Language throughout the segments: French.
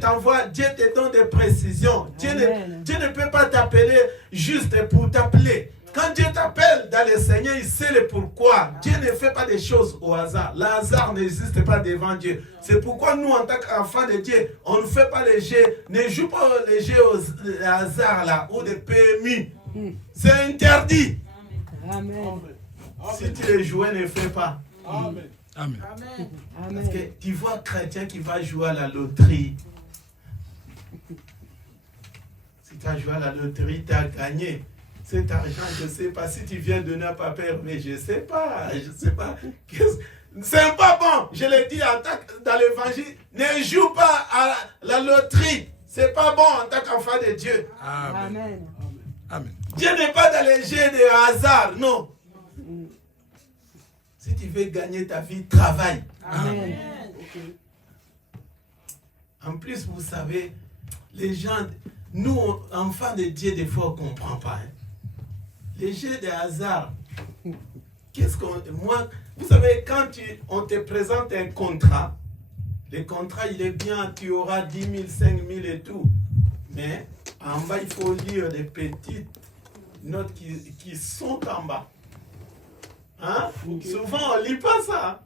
t'envoie, Dieu te donne des précisions. Dieu ne peut pas t'appeler juste pour t'appeler. Quand Dieu t'appelle dans le Seigneur, il sait le pourquoi. Dieu ne fait pas des choses au hasard. Le hasard n'existe pas devant Dieu. C'est pourquoi nous, en tant qu'enfants de Dieu, on ne fait pas les jeux. Ne joue pas les jeux au hasard là, ou des PMI. C'est interdit. Amen. Si tu les joues, ne fais pas. Amen. Amen. Parce que tu vois un chrétien qui va jouer à la loterie. Si tu as joué à la loterie, tu as gagné. Cet argent, je ne sais pas si tu viens donner à papa, mais je ne sais pas. C'est pas bon. Je l'ai dit dans l'évangile. Ne joue pas à la loterie. C'est pas bon en tant qu'enfant de Dieu. Amen. Amen. Dieu n'est pas dans les jeux de hasard, non. Si tu veux gagner ta vie, travaille. Amen. En plus, vous savez, les gens, nous, enfants de Dieu, des fois, on ne comprend pas. Hein. Les jeux de hasard, moi, vous savez, quand on te présente un contrat, le contrat, il est bien, tu auras 10 000, 5 000 et tout. Mais en bas, il faut lire des petites notes qui sont en bas. Hein? Souvent, on ne lit pas ça.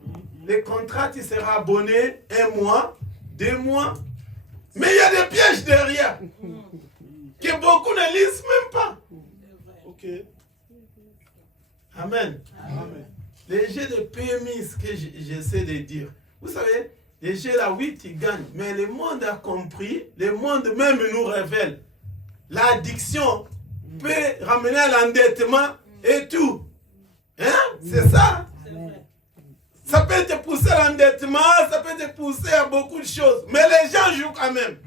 Les contrats, tu seras abonné 1 mois, 2 mois. Mais il y a des pièges derrière que beaucoup ne lisent même pas. Ok. Amen. Amen. Les jeux de PMI, ce que j'essaie de dire. Vous savez, les jeux là, oui, tu gagnes. Mais le monde a compris, le monde même nous révèle. L'addiction peut ramener à l'endettement et tout. Hein? C'est ça. Ça peut te pousser à l'endettement, ça peut te pousser à beaucoup de choses. Mais les gens jouent quand même.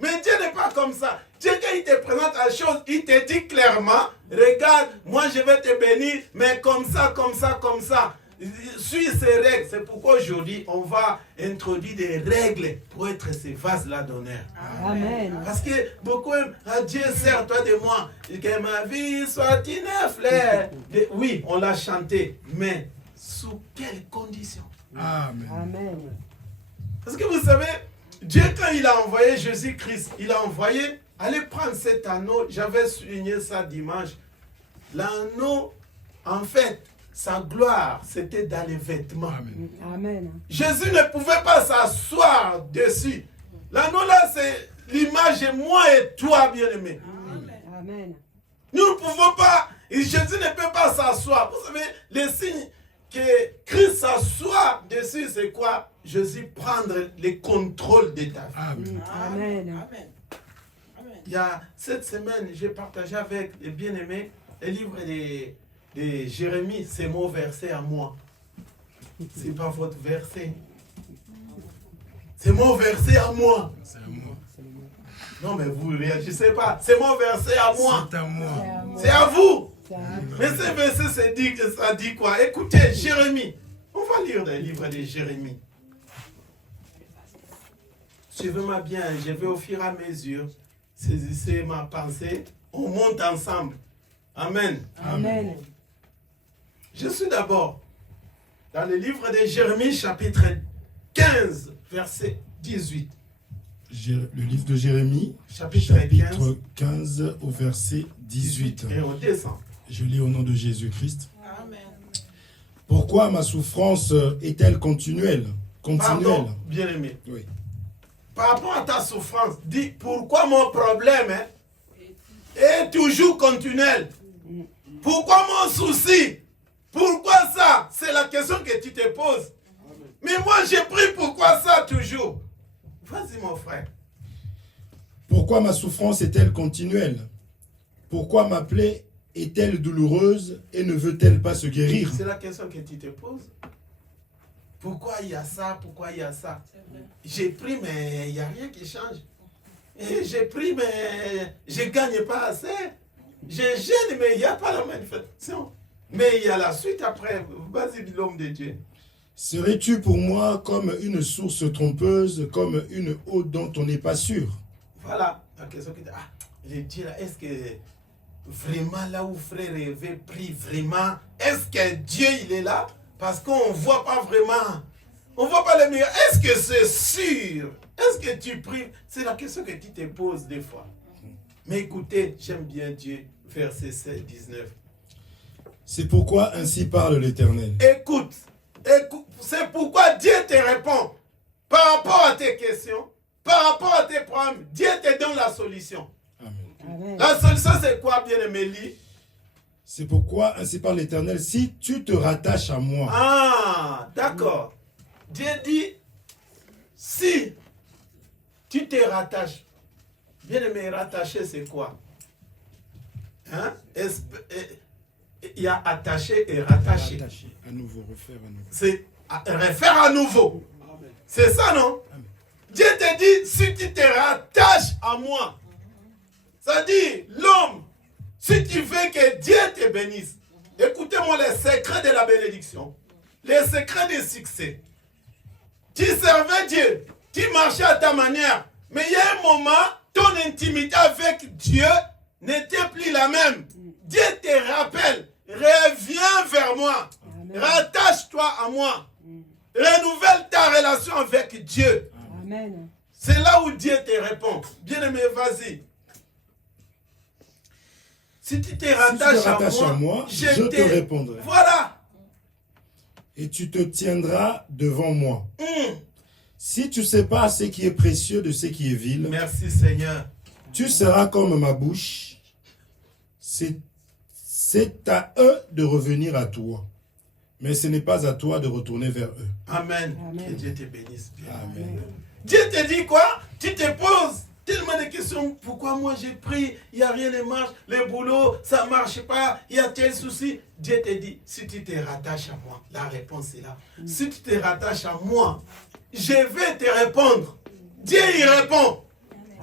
Mais Dieu n'est pas comme ça. Dieu, quand il te présente la chose, il te dit clairement, regarde, moi je vais te bénir, mais comme ça, comme ça, comme ça. Suis ces règles. C'est pourquoi aujourd'hui, on va introduire des règles pour être ces vases-là d'honneur. Amen. Parce que beaucoup aiment, ah, Dieu sers-toi de moi, que ma vie soit une fleur. Oui, on l'a chanté, mais sous quelles conditions? Amen. Amen. Parce que vous savez, Dieu, quand il a envoyé Jésus-Christ, il a envoyé, allez prendre cet anneau, j'avais souligné ça dimanche. L'anneau, en fait, sa gloire, c'était dans les vêtements. Amen. Amen. Jésus ne pouvait pas s'asseoir dessus. L'anneau là, c'est l'image de moi et toi, bien-aimé. Amen. Nous ne pouvons pas, et Jésus ne peut pas s'asseoir. Vous savez, les signes que Christ s'assoit dessus, c'est quoi? Jésus prendre le contrôle de ta vie. Amen. Amen. Il y a cette semaine, j'ai partagé avec les bien-aimés le livre de Jérémie, c'est mon verset à moi. C'est pas votre verset. C'est mon verset à moi. C'est à moi. Non, mais vous ne réagissez pas. C'est mon verset à moi. C'est à moi. C'est à vous. C'est à moi. Mais ce verset, ça dit quoi? Écoutez, Jérémie. On va lire le livre de Jérémie. Suivez-moi bien, je vais au fur et à mesure. Saisissez ma pensée. On monte ensemble. Amen. Amen. Je suis d'abord dans le livre de Jérémie, chapitre 15, verset 18. Le livre de Jérémie, Chapitre 15 au verset 18. Et on descend. Je lis au nom de Jésus-Christ. Amen. Pourquoi ma souffrance est-elle continuelle? Pardon, bien-aimé. Oui. Par rapport à ta souffrance, dis pourquoi mon problème est toujours continuel. Pourquoi mon souci? Pourquoi ça? C'est la question que tu te poses. Mais moi, j'ai pris pourquoi ça toujours. Vas-y, mon frère. Pourquoi ma souffrance est-elle continuelle? Pourquoi ma plaie est-elle douloureuse et ne veut-elle pas se guérir? C'est la question que tu te poses. Pourquoi il y a ça? Pourquoi il y a ça? J'ai pris, mais il n'y a rien qui change. Et j'ai pris, mais je ne gagne pas assez. Je gêne, mais il n'y a pas la manifestation. Mais il y a la suite après. Vas-y, l'homme de Dieu. Serais-tu pour moi comme une source trompeuse, comme une eau dont on n'est pas sûr? Voilà la question qui dit, ah, je dis là, est-ce que vraiment là où frère avait pris vraiment, est-ce que Dieu il est là? Parce qu'on ne voit pas vraiment On ne voit pas le miracle. Est-ce que c'est sûr? Est-ce que tu pries? C'est la question que tu te poses des fois. Mais écoutez, j'aime bien Dieu, verset 16, 19. C'est pourquoi ainsi parle l'Éternel. Écoute, c'est pourquoi Dieu te répond par rapport à tes questions, par rapport à tes problèmes. Dieu te donne la solution. Amen. Amen. La solution, c'est quoi, bien-aimé? Lis. C'est pourquoi ainsi parle l'Éternel. Si tu te rattaches à moi. Ah, d'accord. Dieu dit, si tu te rattaches, bien-aimé, rattacher, c'est quoi? Hein? Il y a attaché et rattaché. Rattaché. À nouveau, refaire à nouveau. C'est refaire à nouveau. C'est ça, non? Amen. Dieu te dit, si tu te rattaches à moi, ça dit, l'homme, si tu veux que Dieu te bénisse, écoutez-moi les secrets de la bénédiction, les secrets du succès. Tu servais Dieu, tu marchais à ta manière, mais il y a un moment, ton intimité avec Dieu n'était plus la même. Dieu te rappelle, reviens vers moi, Amen. rattache-toi à moi, renouvelle ta relation avec Dieu. Amen. C'est là où Dieu te répond. Bien-aimé, vas-y. Si tu te rattaches, à moi, je te répondrai. Voilà. Et tu te tiendras devant moi. Si tu sépares ce qui est précieux de ce qui est vil, Merci Seigneur. tu seras comme ma bouche. C'est à eux de revenir à toi. Mais ce n'est pas à toi de retourner vers eux. Amen. Amen. Que Dieu te bénisse bien. Amen. Dieu te dit quoi? Tu te poses tellement de questions. Pourquoi moi j'ai pris, il n'y a rien ne marche, le boulot, ça ne marche pas, il y a tel souci. Dieu te dit, si tu te rattaches à moi, la réponse est là. Si tu te rattaches à moi, je vais te répondre. Dieu y répond.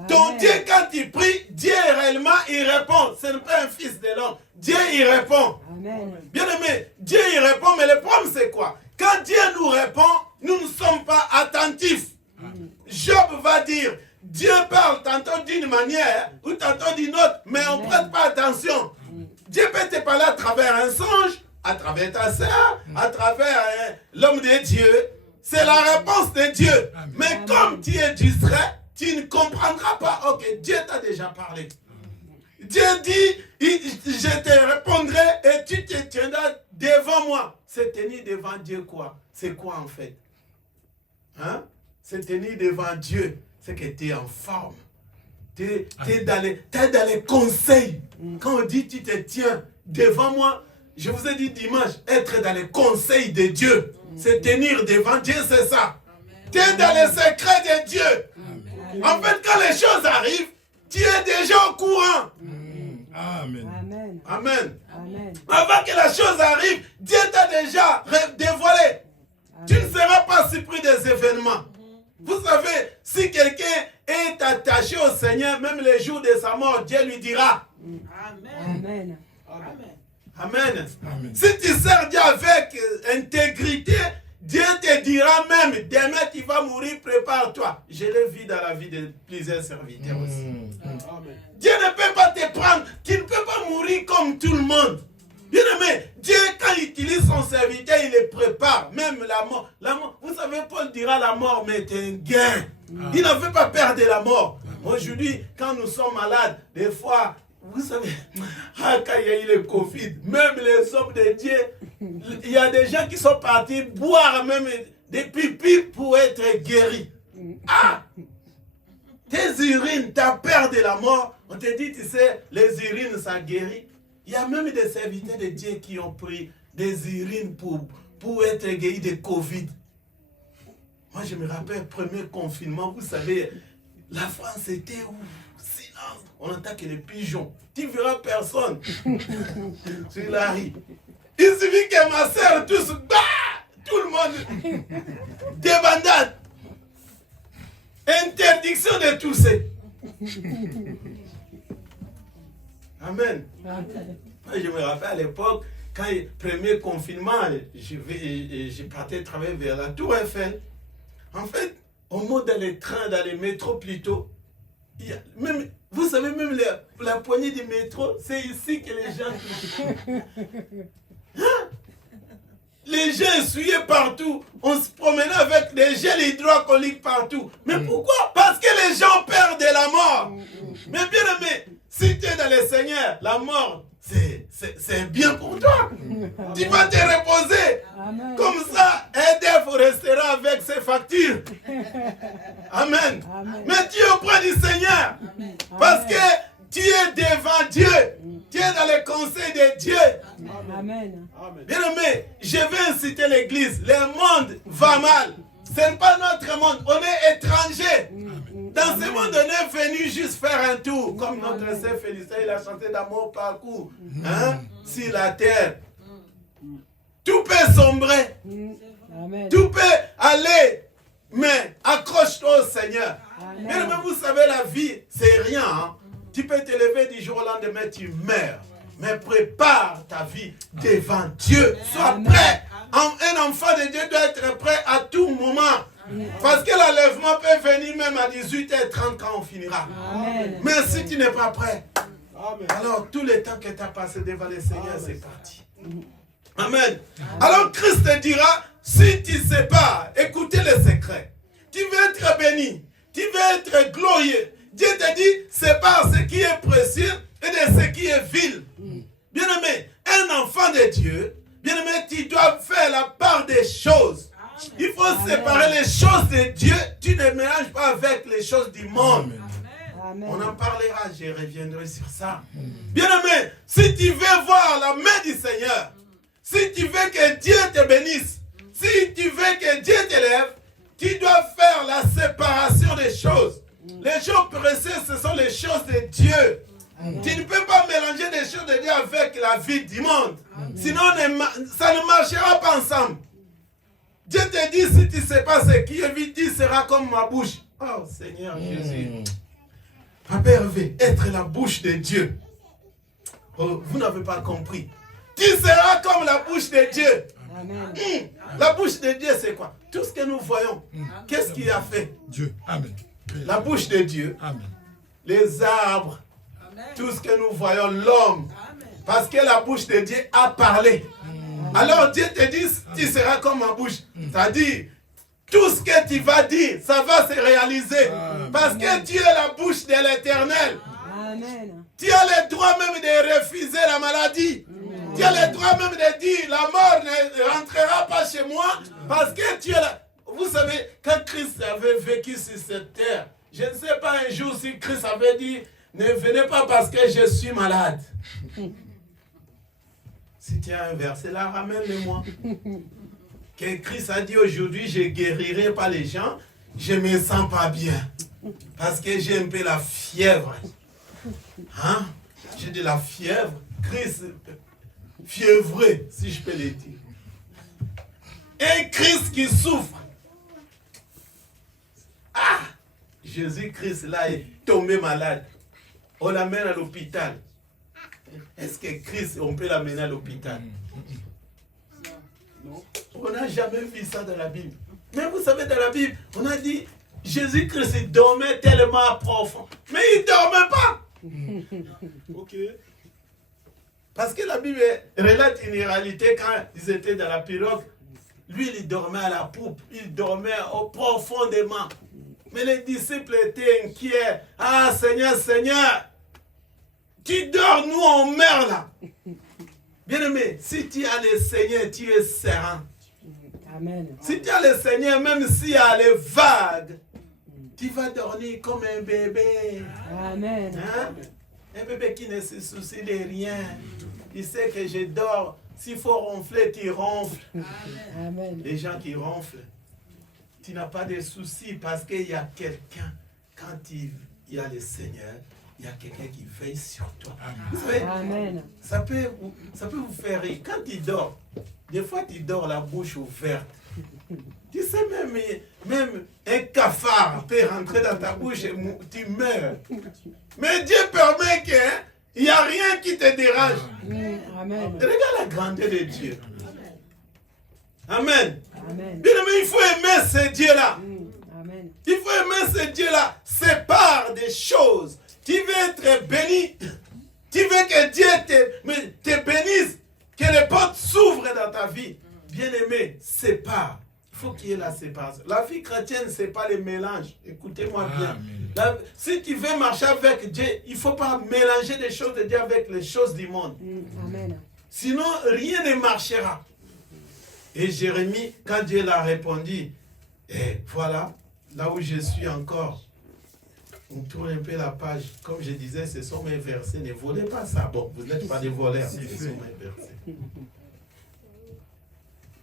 Ton Amen. Dieu, quand il prie, Dieu réellement, il répond. Ce n'est pas un fils de l'homme. Dieu y répond. Amen. Bien aimé, Dieu y répond, mais le problème c'est quoi? Quand Dieu nous répond, nous ne sommes pas attentifs. Job va dire, Dieu parle tantôt d'une manière ou tantôt d'une autre, mais on ne prête pas attention. Dieu peut te parler à travers un songe, à travers ta sœur, à travers l'homme de Dieu. C'est la réponse de Dieu. Mais comme tu es distrait, tu ne comprendras pas. Ok, Dieu t'a déjà parlé. Dieu dit, je te répondrai et tu te tiendras devant moi. C'est tenir devant Dieu quoi? C'est quoi en fait? Hein? C'est tenir devant Dieu. C'est que tu es en forme. Tu es dans les conseils. Quand on dit tu te tiens devant moi, je vous ai dit dimanche, être dans les conseils de Dieu. C'est tenir devant Dieu, c'est ça. Tu es dans les secrets de Dieu. Amen. En fait, quand les choses arrivent, tu es déjà au courant. Amen. Amen. Amen. Amen. Avant que la chose arrive, Dieu t'a déjà dévoilé. Tu ne seras pas surpris des événements. Vous savez, si quelqu'un est attaché au Seigneur, même les jours de sa mort, Dieu lui dira. Amen. Amen. Amen. Si tu sers Dieu avec intégrité, Dieu te dira même, demain tu vas mourir, prépare-toi. Je l'ai vu dans la vie de plusieurs serviteurs aussi. Dieu ne peut pas te prendre, tu ne peux pas mourir comme tout le monde. Bien aimé, Dieu, quand il utilise son serviteur, il le prépare. Même la mort. La mort, vous savez, Paul dira la mort, mais c'est un gain. Il ne veut pas perdre la mort. Aujourd'hui, quand nous sommes malades, des fois, vous savez, quand il y a eu le Covid, même les hommes de Dieu, il y a des gens qui sont partis boire même des pipis pour être guéris. Ah! Tes urines, tu as peur de la mort. On te dit, tu sais, les urines, ça guérit. Il y a même des serviteurs de Dieu qui ont pris des urines pour être guéris de Covid. Moi, je me rappelle, premier confinement, vous savez, la France était où? Silence. On entend que les pigeons. Tu verras personne sur la rue. Il suffit que ma soeur tous, bah, tout le monde débandade. Interdiction de tousser. Amen. Moi, je me rappelle à l'époque, quand premier confinement, je partais travailler vers la Tour Eiffel. En fait, on monte dans les trains, dans les métros plutôt. Même, vous savez, même la poignée du métro, c'est ici que les gens... Hein? les gens essuyaient partout. On se promenait avec des gels hydroalcooliques partout. Mais pourquoi? Parce que les gens perdent la mort. Mais bien aimé, si tu es dans le Seigneur, la mort, c'est bien pour toi. Tu vas te reposer. Amen. Comme ça, EDF restera avec ses factures. Amen. Amen. Mais tu es auprès du Seigneur. Parce que tu es devant Dieu. Tu es dans le conseil de Dieu. Amen. Bien aimé, je vais inciter l'église. Le monde va mal. Ce n'est pas notre monde. On est étrangers. Dans ce monde, on est venu juste faire un tour. Comme notre sœur Félicien, il a chanté d'amour parcours. Hein? Sur la terre. Tout peut sombrer. Amen. Tout peut aller. Mais accroche-toi au Seigneur. Amen. Bien aimé, vous savez, la vie, c'est rien. Hein? Tu peux te lever du jour au lendemain, tu meurs. Mais prépare ta vie devant Dieu. Sois Amen. prêt. Un enfant de Dieu doit être prêt à tout moment. Parce que l'enlèvement peut venir même à 18h30 quand on finira. Amen. Mais si tu n'es pas prêt, alors tout le temps que tu as passé devant le Seigneur, c'est parti. Amen. Alors Christ te dira, si tu sais pas, écoutez le secret. Tu veux être béni, tu veux être glorieux. Dieu te dit, sépare ce qui est précieux et de ce qui est vil. Bien-aimé, un enfant de Dieu, bien-aimé, tu dois faire la part des choses. Il faut séparer les choses de Dieu. Tu ne mélanges pas avec les choses du monde. Amen. On en parlera, je reviendrai sur ça. Bien-aimé, si tu veux voir la main du Seigneur, si tu veux que Dieu te bénisse, si tu veux que Dieu t'élève, tu dois faire la séparation des choses. Les choses précieuses, ce sont les choses de Dieu. Tu ne peux pas mélanger des choses de Dieu avec la vie du monde. Sinon, ça ne marchera pas ensemble. Dieu te dit, si tu ne sais pas ce qui est vite, tu seras comme ma bouche. Oh Seigneur Jésus. Papa Hervé, être la bouche de Dieu. Oh, vous n'avez pas compris. Tu seras comme la bouche de Dieu. Amen. La bouche de Dieu, c'est quoi? Tout ce que nous voyons. Qu'est-ce qu'il a fait? Dieu. Amen. La bouche de Dieu. Amen. Les arbres. Tout ce que nous voyons, l'homme. Parce que la bouche de Dieu a parlé. Alors Dieu te dit, tu seras comme ma bouche. C'est-à-dire, tout ce que tu vas dire, ça va se réaliser. Parce que tu es la bouche de l'Éternel. Amen. Tu as le droit même de refuser la maladie. Tu as le droit même de dire, la mort ne rentrera pas chez moi. Parce que tu es là. Vous savez, quand Christ avait vécu sur cette terre, je ne sais pas un jour si Christ avait dit, ne venez pas parce que je suis malade. Si tu as un verset là, ramène-le-moi. Que Christ a dit aujourd'hui, je ne guérirai pas les gens, je ne me sens pas bien. Parce que j'ai un peu la fièvre. Hein? J'ai de la fièvre. Christ, fiévré, si je peux le dire. Un Christ qui souffre. Ah! Jésus-Christ là est tombé malade. On l'amène à l'hôpital. Est-ce que Christ, on peut l'amener à l'hôpital? Non. On n'a jamais vu ça dans la Bible. Mais vous savez, dans la Bible, on a dit Jésus-Christ dormait tellement profond. Mais il ne dormait pas. Ok. Parce que la Bible relate une réalité quand ils étaient dans la pirogue. Lui, il dormait à la poupe. Il dormait profondément. Mais les disciples étaient inquiets. Ah, Seigneur, Seigneur, tu dors, nous on meurt là. Bien-aimé, si tu as le Seigneur, tu es serein. Amen. Si tu as le Seigneur, même s'il y a les vagues, tu vas dormir comme un bébé. Amen. Hein? Un bébé qui ne se soucie de rien. Il sait que je dors. S'il faut ronfler, tu ronfles. Amen. Les gens qui ronflent, tu n'as pas de soucis parce qu'il y a quelqu'un. Quand il y a le Seigneur, il y a quelqu'un qui veille sur toi. Vous savez, Amen. ça peut vous faire rire. Quand tu dors, des fois tu dors la bouche ouverte. Tu sais, même un cafard peut rentrer dans ta bouche et tu meurs. Mais Dieu permet qu'il n'y a rien qui te dérange. Amen. Regarde la grandeur de Dieu. Amen. Amen. Bien aimé, il faut aimer ce Dieu-là. Amen. Il faut aimer ce Dieu-là. Sépare des choses. Tu veux être béni. Tu veux que Dieu te bénisse. Que les portes s'ouvrent dans ta vie. bien-aimé, sépare. Il faut qu'il y ait la séparation. La vie chrétienne, ce n'est pas les mélanges. Écoutez-moi bien. Si tu veux marcher avec Dieu, il ne faut pas mélanger les choses de Dieu avec les choses du monde. Amen. Sinon, rien ne marchera. Et Jérémie, quand Dieu l'a répondu, et voilà, là où je suis encore, on tourne un peu la page. Comme je disais, ce sont mes versets. Ne volez pas ça. Bon, vous n'êtes pas des voleurs, ce sont mes versets.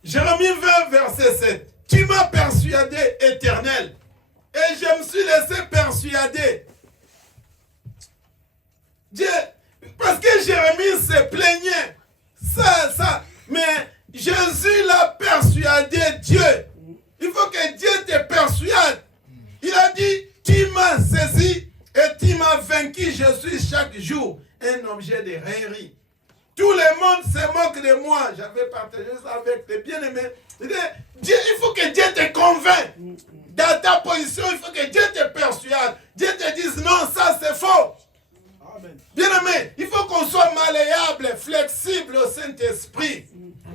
Jérémie 20, verset 7. Tu m'as persuadé, Éternel, et je me suis laissé persuader. Dieu, parce que Jérémie se plaignait. Mais Jésus l'a persuadé, Dieu. Il faut que Dieu te persuade. Il a dit, tu m'as saisi et tu m'as vaincu. Je suis chaque jour un objet de raillerie. Tout le monde se moque de moi. J'avais partagé ça avec les bien-aimés. Dieu, il faut que Dieu te convainque. Dans ta position, il faut que Dieu te persuade. Dieu te dise, non, ça c'est faux. Bien-aimé, il faut qu'on soit malléable, flexible au Saint-Esprit.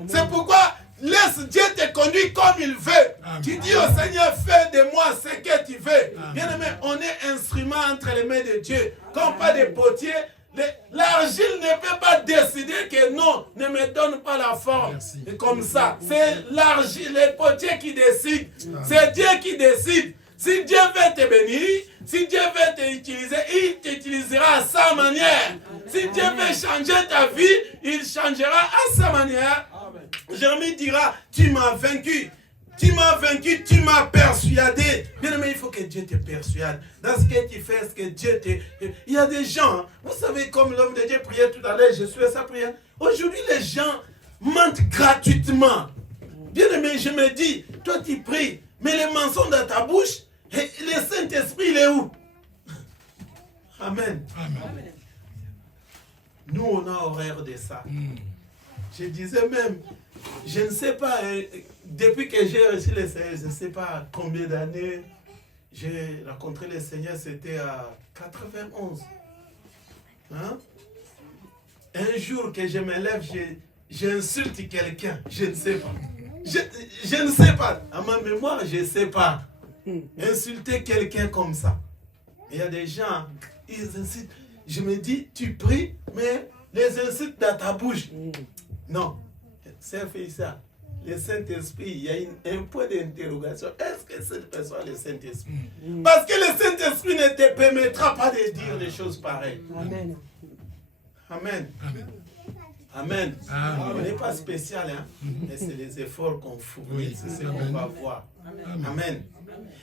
C'est pourquoi laisse Dieu te conduire comme il veut. Amen. Tu dis au Seigneur, fais de moi ce que tu veux. Bien-aimé, on est instrument entre les mains de Dieu. Comme pas des potiers, l'argile ne peut pas décider que non, ne me donne pas la forme. Merci. Comme ça. C'est l'argile, les potiers qui décident. C'est Dieu qui décide. Si Dieu veut te bénir, si Dieu veut t'utiliser, il t'utilisera à sa manière. Si Dieu veut changer ta vie, il changera à sa manière. Jérémie dira, tu m'as vaincu. Tu m'as vaincu, tu m'as persuadé. Bien aimé, il faut que Dieu te persuade. Dans ce que tu fais, ce que Dieu te... Il y a des gens, vous savez, comme l'homme de Dieu priait tout à l'heure, je suis à sa prière. Aujourd'hui, les gens mentent gratuitement. Bien aimé, je me dis, toi tu pries, mais les mensonges dans ta bouche, et le Saint-Esprit, il est où? Amen. Amen. Nous, on a horreur de ça. Je disais même, je ne sais pas, depuis que j'ai reçu le Seigneur, je ne sais pas combien d'années j'ai rencontré le Seigneur, c'était à 91. Hein? Un jour que je me lève, j'insulte quelqu'un, je ne sais pas. Je ne sais pas. À ma mémoire, je ne sais pas. Insulter quelqu'un comme ça. Il y a des gens, ils insultent. Je me dis, tu pries, mais les insultes dans ta bouche. Non. C'est fait ça. Le Saint-Esprit, il y a un point d'interrogation. Est-ce que cette personne est le Saint-Esprit? Parce que le Saint-Esprit ne te permettra pas de dire des choses pareilles. Amen. Amen. Amen. Amen. On n'est pas spécial, hein? Mais c'est les efforts qu'on fournit, c'est ce qu'on va voir. Amen.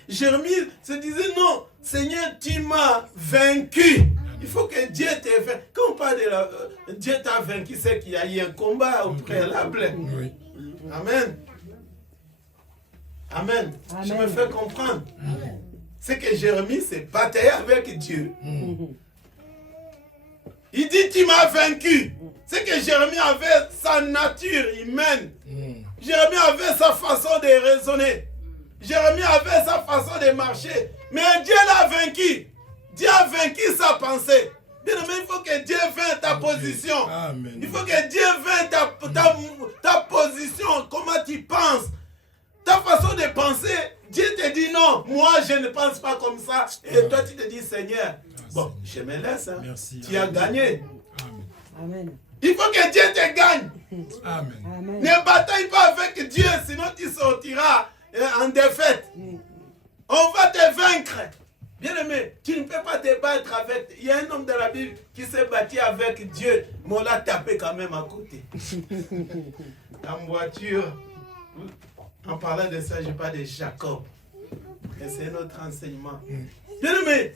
Jérémie se disait, non, Seigneur, tu m'as vaincu. Il faut que Dieu t'ait vaincu. Quand on parle de Dieu t'a vaincu, c'est qu'il y a eu un combat au préalable. Oui. Amen. Amen. Je me fais comprendre. C'est que Jérémie s'est bataillé avec Dieu. Il dit, tu m'as vaincu. C'est que Jérémie avait sa nature humaine. Jérémie avait sa façon de raisonner. Jérémie avait sa façon de marcher. Mais Dieu l'a vaincu. Dieu a vaincu sa pensée. Bien aimé, il faut que Dieu vainque ta position. Amen. Il faut que Dieu vainque ta position. Comment tu penses. Ta façon de penser. Dieu te dit non, moi je ne pense pas comme ça. Et toi tu te dis Seigneur, bon, je me laisse. Hein. Merci. Tu as gagné. Amen. Il faut que Dieu te gagne. Amen. Ne bataille pas avec Dieu, sinon tu sortiras en défaite. On va te vaincre. Bien aimé, tu ne peux pas te battre avec... Il y a un homme dans la Bible qui s'est battu avec Dieu, mais on l'a tapé quand même à côté. En voiture, en parlant de ça, je parle de Jacob. Et c'est notre enseignement. Bien aimé,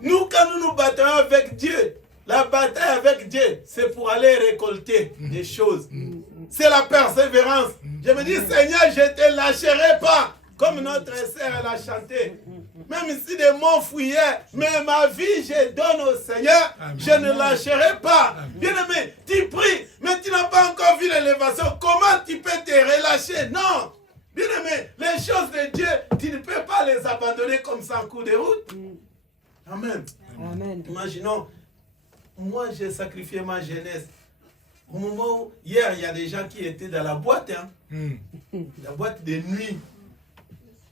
nous quand nous nous battons avec Dieu, la bataille avec Dieu, c'est pour aller récolter des choses. C'est la persévérance. Je me dis, Seigneur, je ne te lâcherai pas. Comme notre sœur, elle a chanté. Même si des mots fouillaient, mais ma vie, je donne au Seigneur, amen. Je ne lâcherai pas. Bien aimé, tu pries, mais tu n'as pas encore vu l'élévation. Comment tu peux te relâcher? Non. Bien aimé, les choses de Dieu, tu ne peux pas les abandonner comme ça en cours de route. Amen. Amen. Imaginons, moi j'ai sacrifié ma jeunesse. Au moment où, hier, il y a des gens qui étaient dans la boîte, hein, la boîte de nuit.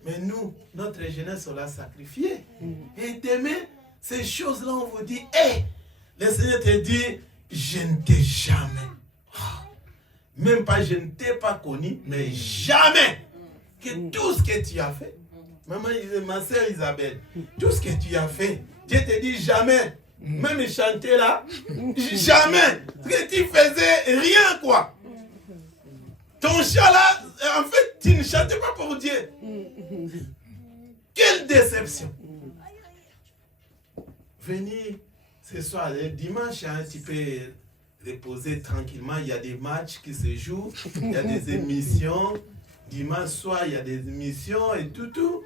Mais nous, notre jeunesse, on l'a sacrifié. Et demain, ces choses-là, on vous dit, hé, le Seigneur te dit, je ne t'ai jamais. Même pas, je ne t'ai pas connu, mais jamais. Que tout ce que tu as fait, maman, ma soeur Isabelle, tout ce que tu as fait, Dieu te dit jamais. Même chanter là, jamais. Ce que tu faisais, rien quoi. Ton chant là, en fait, tu ne chantais pas pour Dieu. Quelle déception. Venez ce soir, le dimanche, hein, tu peux reposer tranquillement. Il y a des matchs qui se jouent, il y a des émissions. Dimanche soir, il y a des émissions et tout.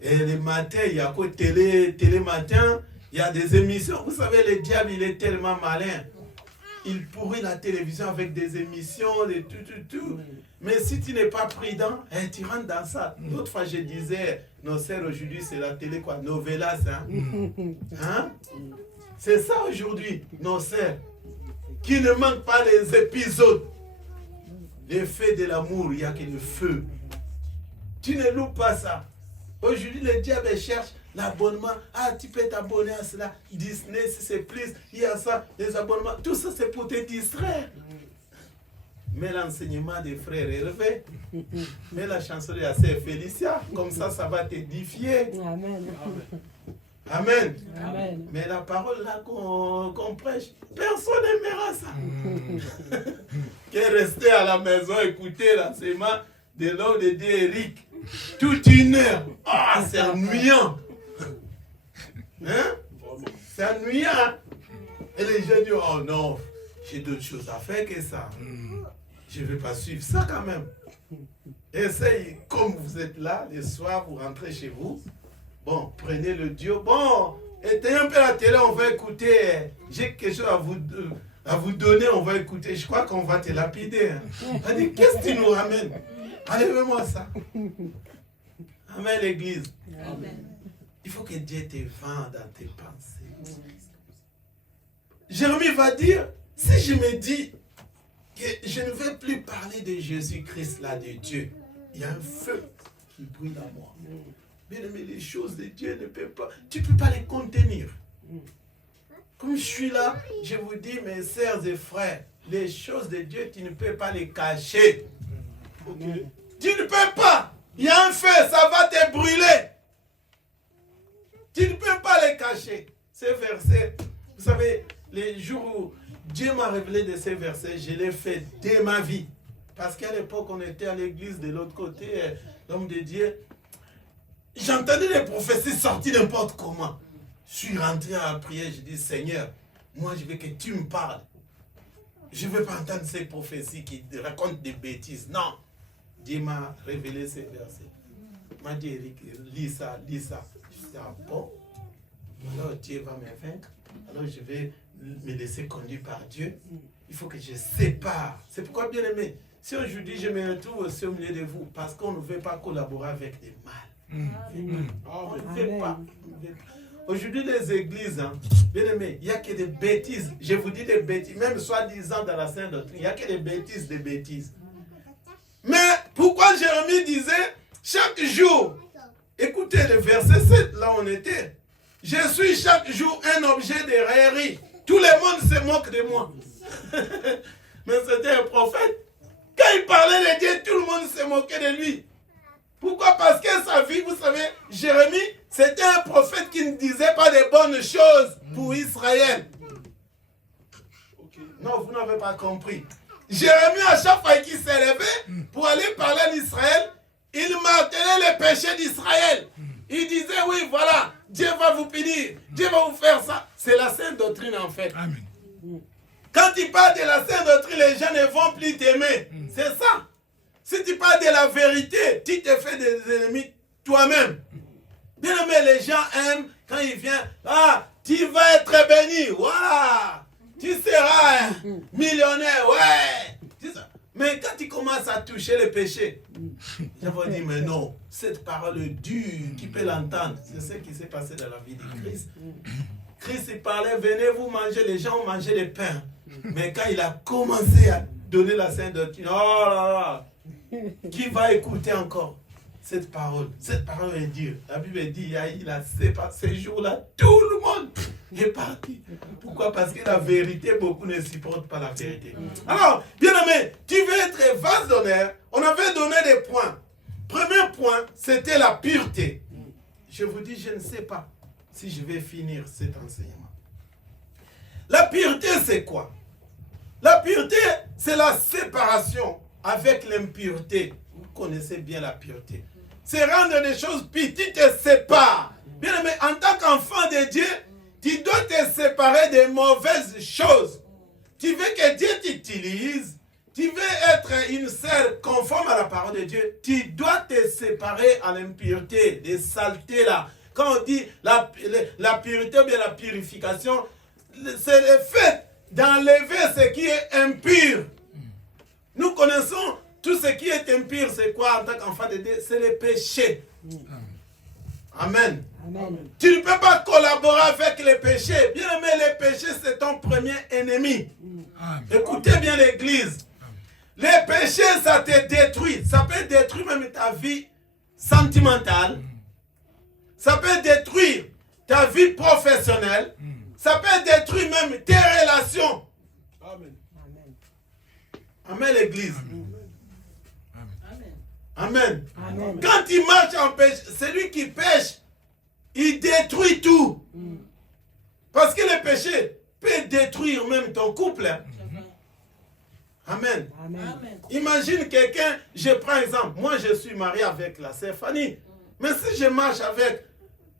Et le matin, il y a quoi, télé matin, il y a des émissions. Vous savez, le diable, il est tellement malin. Il pourrit la télévision avec des émissions, de tout. Mais si tu n'es pas prudent, tu rentres dans ça. L'autre fois, je disais, nos sœurs, aujourd'hui, c'est la télé, quoi, novelas, hein? C'est ça aujourd'hui, nos sœurs, qui ne manquent pas les épisodes. Les faits de l'amour, il n'y a que le feu. Tu ne loupes pas ça. Aujourd'hui, le diable cherche l'abonnement. Ah, tu peux t'abonner à cela. Disney, si c'est plus, il y a ça, les abonnements. Tout ça, c'est pour te distraire. Mais l'enseignement des frères Hervé, mais la chanson de la sœur Félicia, comme ça va t'édifier. Amen. Amen. Amen. Mais la parole là qu'on prêche, personne n'aimera ça. Qui est resté à la maison écouter l'enseignement de l'homme de Dieu Eric. Toute une heure. Ah, c'est ennuyant. Hein? C'est ennuyant. Et les gens disent, oh non, j'ai d'autres choses à faire que ça. Je ne vais pas suivre ça quand même. Essayez, comme vous êtes là, le soir, vous rentrez chez vous. Bon, prenez le Dieu. Bon, éteignez un peu la télé, on va écouter. J'ai quelque chose à vous donner, on va écouter. Je crois qu'on va te lapider. Hein. On dit, qu'est-ce que tu nous ramènes? Enlève-moi ça. Amen, l'église. Amen. Il faut que Dieu te vende dans tes pensées. Jérémie va dire, si je me dis que je ne vais plus parler de Jésus-Christ là, de Dieu, il y a un feu qui brûle en moi. Bien aimé, les choses de Dieu ne peuvent pas, tu ne peux pas les contenir. Comme je suis là, je vous dis, mes sœurs et frères, les choses de Dieu, tu ne peux pas les cacher. Okay. Tu ne peux pas. Il y a un feu, ça va te brûler. Tu ne peux pas les cacher. Ces versets, vous savez, les jours où Dieu m'a révélé de ces versets, je l'ai fait dès ma vie. Parce qu'à l'époque, on était à l'église de l'autre côté, l'homme de Dieu. J'entendais les prophéties sortir n'importe comment. Je suis rentré à la prière, je dis, Seigneur, moi je veux que tu me parles. Je ne veux pas entendre ces prophéties qui racontent des bêtises. Non. Dieu m'a révélé ces versets. Il m'a dit, Eric, lis ça, lis ça. Je dis, ah bon? Alors Dieu va me vaincre. Alors je vais me laisser conduire par Dieu. Il faut que je sépare. C'est pourquoi, bien aimé, si aujourd'hui je me retrouve aussi au milieu de vous, parce qu'on ne veut pas collaborer avec des mal. On ne veut pas. Aujourd'hui, les églises, hein, bien aimé, il n'y a que des bêtises. Je vous dis des bêtises, même soi-disant dans la Sainte Doctrine, il n'y a que des bêtises. Mais pourquoi Jérémie disait chaque jour, écoutez le verset 7, là on était, je suis chaque jour un objet de raillerie. Tout le monde se moque de moi. Mais c'était un prophète. Quand il parlait de Dieu, tout le monde se moquait de lui. Pourquoi? Parce que sa vie, vous savez, Jérémie, c'était un prophète qui ne disait pas de bonnes choses pour Israël. Non, vous n'avez pas compris. Jérémie, à chaque fois qu'il s'est levé pour aller parler en Israël, il martelait les péchés d'Israël. Il disait, oui, voilà, Dieu va vous punir, Dieu va vous faire ça. C'est la sainte doctrine en fait. Amen. Quand tu parles de la sainte doctrine, les gens ne vont plus t'aimer. C'est ça. Si tu parles de la vérité, tu te fais des ennemis toi-même. Bien aimé, les gens aiment quand il vient, ah, tu vas être béni, voilà. Tu seras millionnaire, ouais. Mais quand tu commences à toucher le péché, je vais dire, mais non, cette parole dure, qui peut l'entendre? C'est ce qui s'est passé dans la vie de Christ. Christ parlait, venez vous manger, les gens ont mangé le pain. Mais quand il a commencé à donner la sainte doctrine, oh là là, qui va écouter encore cette parole? Cette parole est dure. La Bible dit, il a séparé ces jours-là, tout le monde est parti. Pourquoi? Parce que la vérité, beaucoup ne supportent pas la vérité. Alors, bien aimé, tu veux être vase d'honneur, on avait donné des points. Premier point, c'était la pureté. Je vous dis, je ne sais pas si je vais finir cet enseignement. La pureté, c'est quoi? La pureté, c'est la séparation avec l'impureté. Vous connaissez bien la pureté. C'est rendre des choses pures. Tu te sépares. Bien aimé, en tant qu'enfant de Dieu, tu dois te séparer des mauvaises choses. Tu veux que Dieu t'utilise. Tu veux être une sœur conforme à la parole de Dieu. Tu dois te séparer à l'impureté, des saletés là. Quand on dit la pureté ou bien la purification, c'est le fait d'enlever ce qui est impur. Nous connaissons tout ce qui est impur, c'est quoi en tant qu'enfant de Dieu? C'est le péché. Amen. Amen. Tu ne peux pas collaborer avec les péchés. Bien aimé, les péchés, c'est ton premier ennemi. Écoutez bien l'église. Les péchés, ça te détruit. Ça peut détruire même ta vie sentimentale. Ça peut détruire ta vie professionnelle. Ça peut détruire même tes relations. Amen. Amen, l'église. Amen. Amen. Quand il marche en péché, celui qui pêche, il détruit tout. Parce que le péché peut détruire même ton couple. Amen. Amen. Imagine quelqu'un, je prends exemple, moi je suis marié avec la sœur Fanny. Mais si je marche avec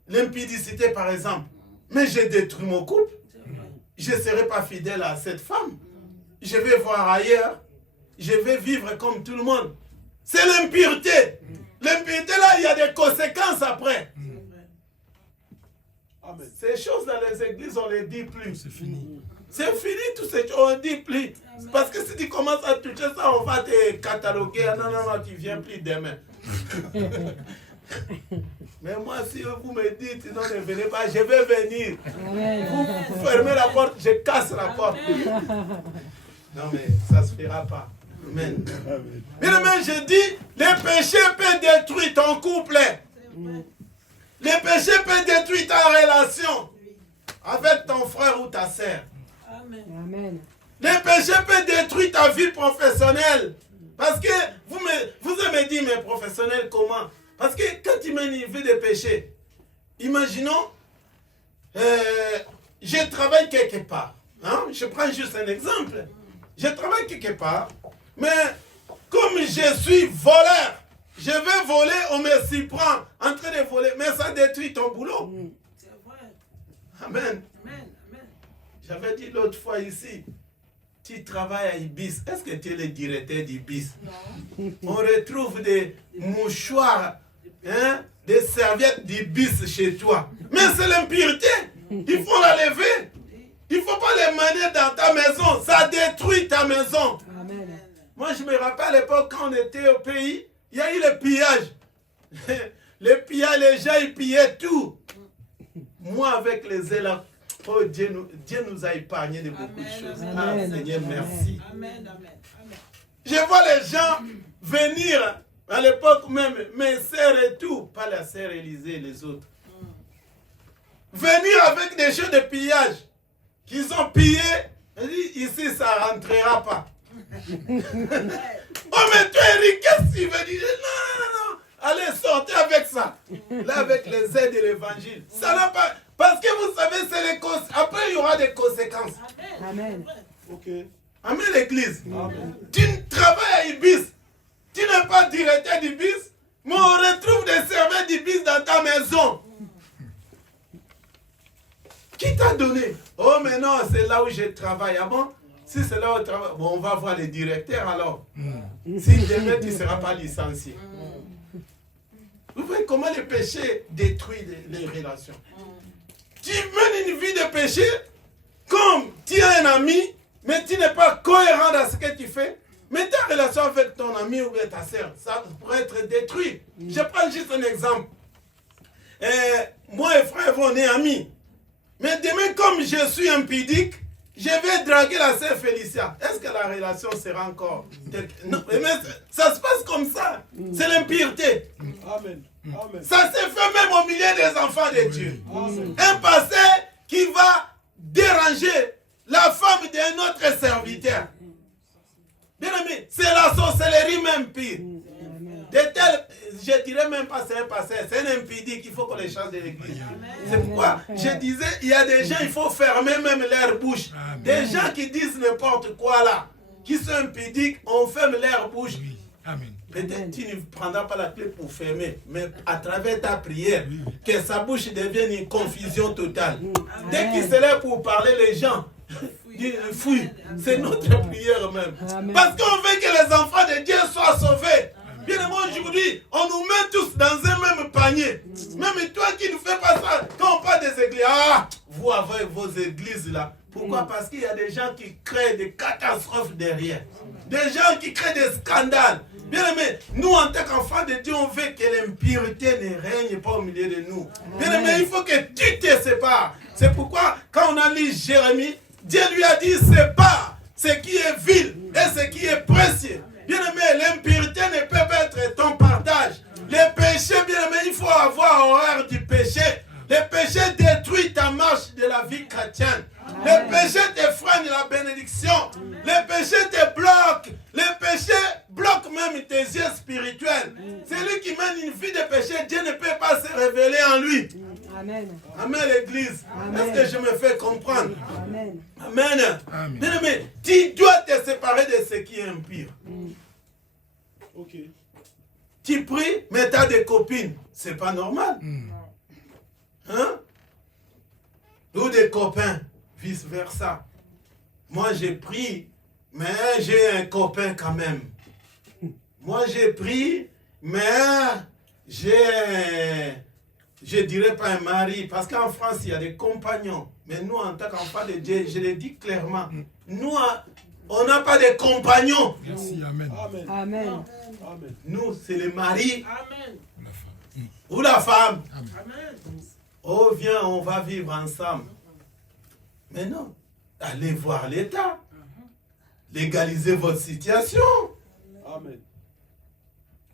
l'impudicité par exemple, mais je détruis mon couple, je ne serai pas fidèle à cette femme. Je vais voir ailleurs, je vais vivre comme tout le monde. C'est l'impureté. L'impureté là, il y a des conséquences après. Ces choses dans les églises, on ne les dit plus. C'est fini. C'est fini tout ce on ne dit plus. Parce que si tu commences à toucher ça, on va te cataloguer. Non, non, non, tu ne viens plus demain. Mais moi, si vous me dites, non, ne venez pas, je vais venir. Amen. Vous fermez la porte, je casse la porte. Non, mais ça ne se fera pas. Amen. Bien aimé, je dis, les péchés peuvent détruire ton couple. Les péchés peuvent détruire ta relation avec ton frère ou ta sœur. Amen. Les péchés peuvent détruire ta vie professionnelle. Parce que vous me dites, mais professionnel, comment? Parce que quand tu mets une vie de péché, imaginons, je travaille quelque part. Hein? Je prends juste un exemple. Je travaille quelque part, mais comme je suis voleur, je vais voler, on me s'y prend en train de voler, mais ça détruit ton boulot. C'est vrai. Amen. Amen. Amen. J'avais dit l'autre fois ici, tu travailles à Ibis, est-ce que tu es le directeur d'Ibis? Non. On retrouve des mouchoirs, hein, des serviettes d'Ibis chez toi. Mais c'est l'impureté. Il faut la lever. Il ne faut pas les manier dans ta maison. Ça détruit ta maison. Amen. Moi, je me rappelle à l'époque, quand on était au pays, il y a eu le pillage. Les pillages, les gens, ils pillaient tout. Moi, avec les ailes, oh, Dieu nous a épargné de beaucoup de choses. Ah, Amen. Seigneur, merci. Amen. Amen. Amen. Je vois les gens venir, à l'époque même, mes sœurs et tout, pas la sœur Élisée et les autres. Venir avec des choses de pillage qu'ils ont pillé. Ici, ça ne rentrera pas. Oh, mais toi, Eric, qu'est-ce que tu veux dire? Non. Allez, sortez avec ça. Là, avec les aides de l'évangile. Ça n'a pas. Parce que vous savez, c'est les causes. Après, il y aura des conséquences. Amen. Ok. Amen, l'église. Tu travailles à Ibis. Tu n'es pas directeur d'Ibis, mais on retrouve des serveurs d'Ibis dans ta maison. Qui t'a donné? Oh, mais non, c'est là où je travaille. Ah bon? Si c'est là où je travaille, bon, on va voir le directeur alors. Si demain, tu ne seras pas licencié. Vous voyez comment le péché détruit les relations. Tu mènes une vie de péché comme tu as un ami, mais tu n'es pas cohérent dans ce que tu fais. Mais ta relation avec ton ami ou ta soeur, ça pourrait être détruit. Je prends juste un exemple. Moi et frère, on est amis. Mais demain, comme je suis impudique, je vais draguer la sœur Félicia. Est-ce que la relation sera encore non, mais ça se passe comme ça. C'est l'impureté. Amen. Amen. Ça s'est fait même au milieu des enfants de Dieu. Amen. Un passé qui va déranger la femme d'un autre serviteur. Bien aimé, c'est la sorcellerie même pire. De tel, je dirais même pas c'est un passé, c'est un impudique, il faut qu'on les change de l'église. C'est pourquoi je disais, il y a des gens, il faut fermer même leur bouche. Amen. Des gens qui disent n'importe quoi là, qui sont impudiques, on ferme leur bouche. Oui. Amen. Peut-être tu ne prendras pas la clé pour fermer, mais à travers ta prière, que sa bouche devienne une confusion totale. Dès qu'il se lève pour parler, les gens fuient. C'est notre prière même. Amen. Parce qu'on veut que les enfants de Dieu soient sauvés. Bien aimé, aujourd'hui, on nous met tous dans un même panier. Même toi qui ne fais pas ça, quand on parle des églises, vous avez vos églises là. Pourquoi? Parce qu'il y a des gens qui créent des catastrophes derrière. Des gens qui créent des scandales. Bien aimé, nous en tant qu'enfants de Dieu, on veut que l'impureté ne règne pas au milieu de nous. Bien aimé, il faut que tu te sépares. C'est pourquoi, quand on a lu Jérémie, Dieu lui a dit, sépare ce qui est vil et ce qui est précieux. Bien aimé, l'impureté ne peut pas être ton partage. Les péchés, bien aimé, il faut avoir horreur du péché. Les péchés détruisent ta marche de la vie chrétienne. Les péchés te freinent la bénédiction. Les péchés te bloquent. Les péchés bloquent même tes yeux spirituels. Celui qui mène une vie de péché, Dieu ne peut pas se révéler en lui. Amen. Amen, l'église. Amen. Est-ce que je me fais comprendre? Amen. Amen. Amen. Bien aimé, tu dois te séparer de ce qui est impur. Ok. Tu pries, mais tu as des copines. C'est pas normal. Hein? Ou des copains, vice versa. Moi, j'ai pris, mais j'ai un copain quand même. Moi, j'ai pris, mais je dirais pas un mari. Parce qu'en France, il y a des compagnons. Mais nous, en tant qu'enfants de Dieu, je le dis clairement, nous, on n'a pas de compagnons. Merci. Amen. Amen. Amen. Amen. Nous, c'est le mari Amen. La femme. ou la femme. Amen. Oh, viens, on va vivre ensemble. Mais non, allez voir l'État. Légalisez votre situation. Amen.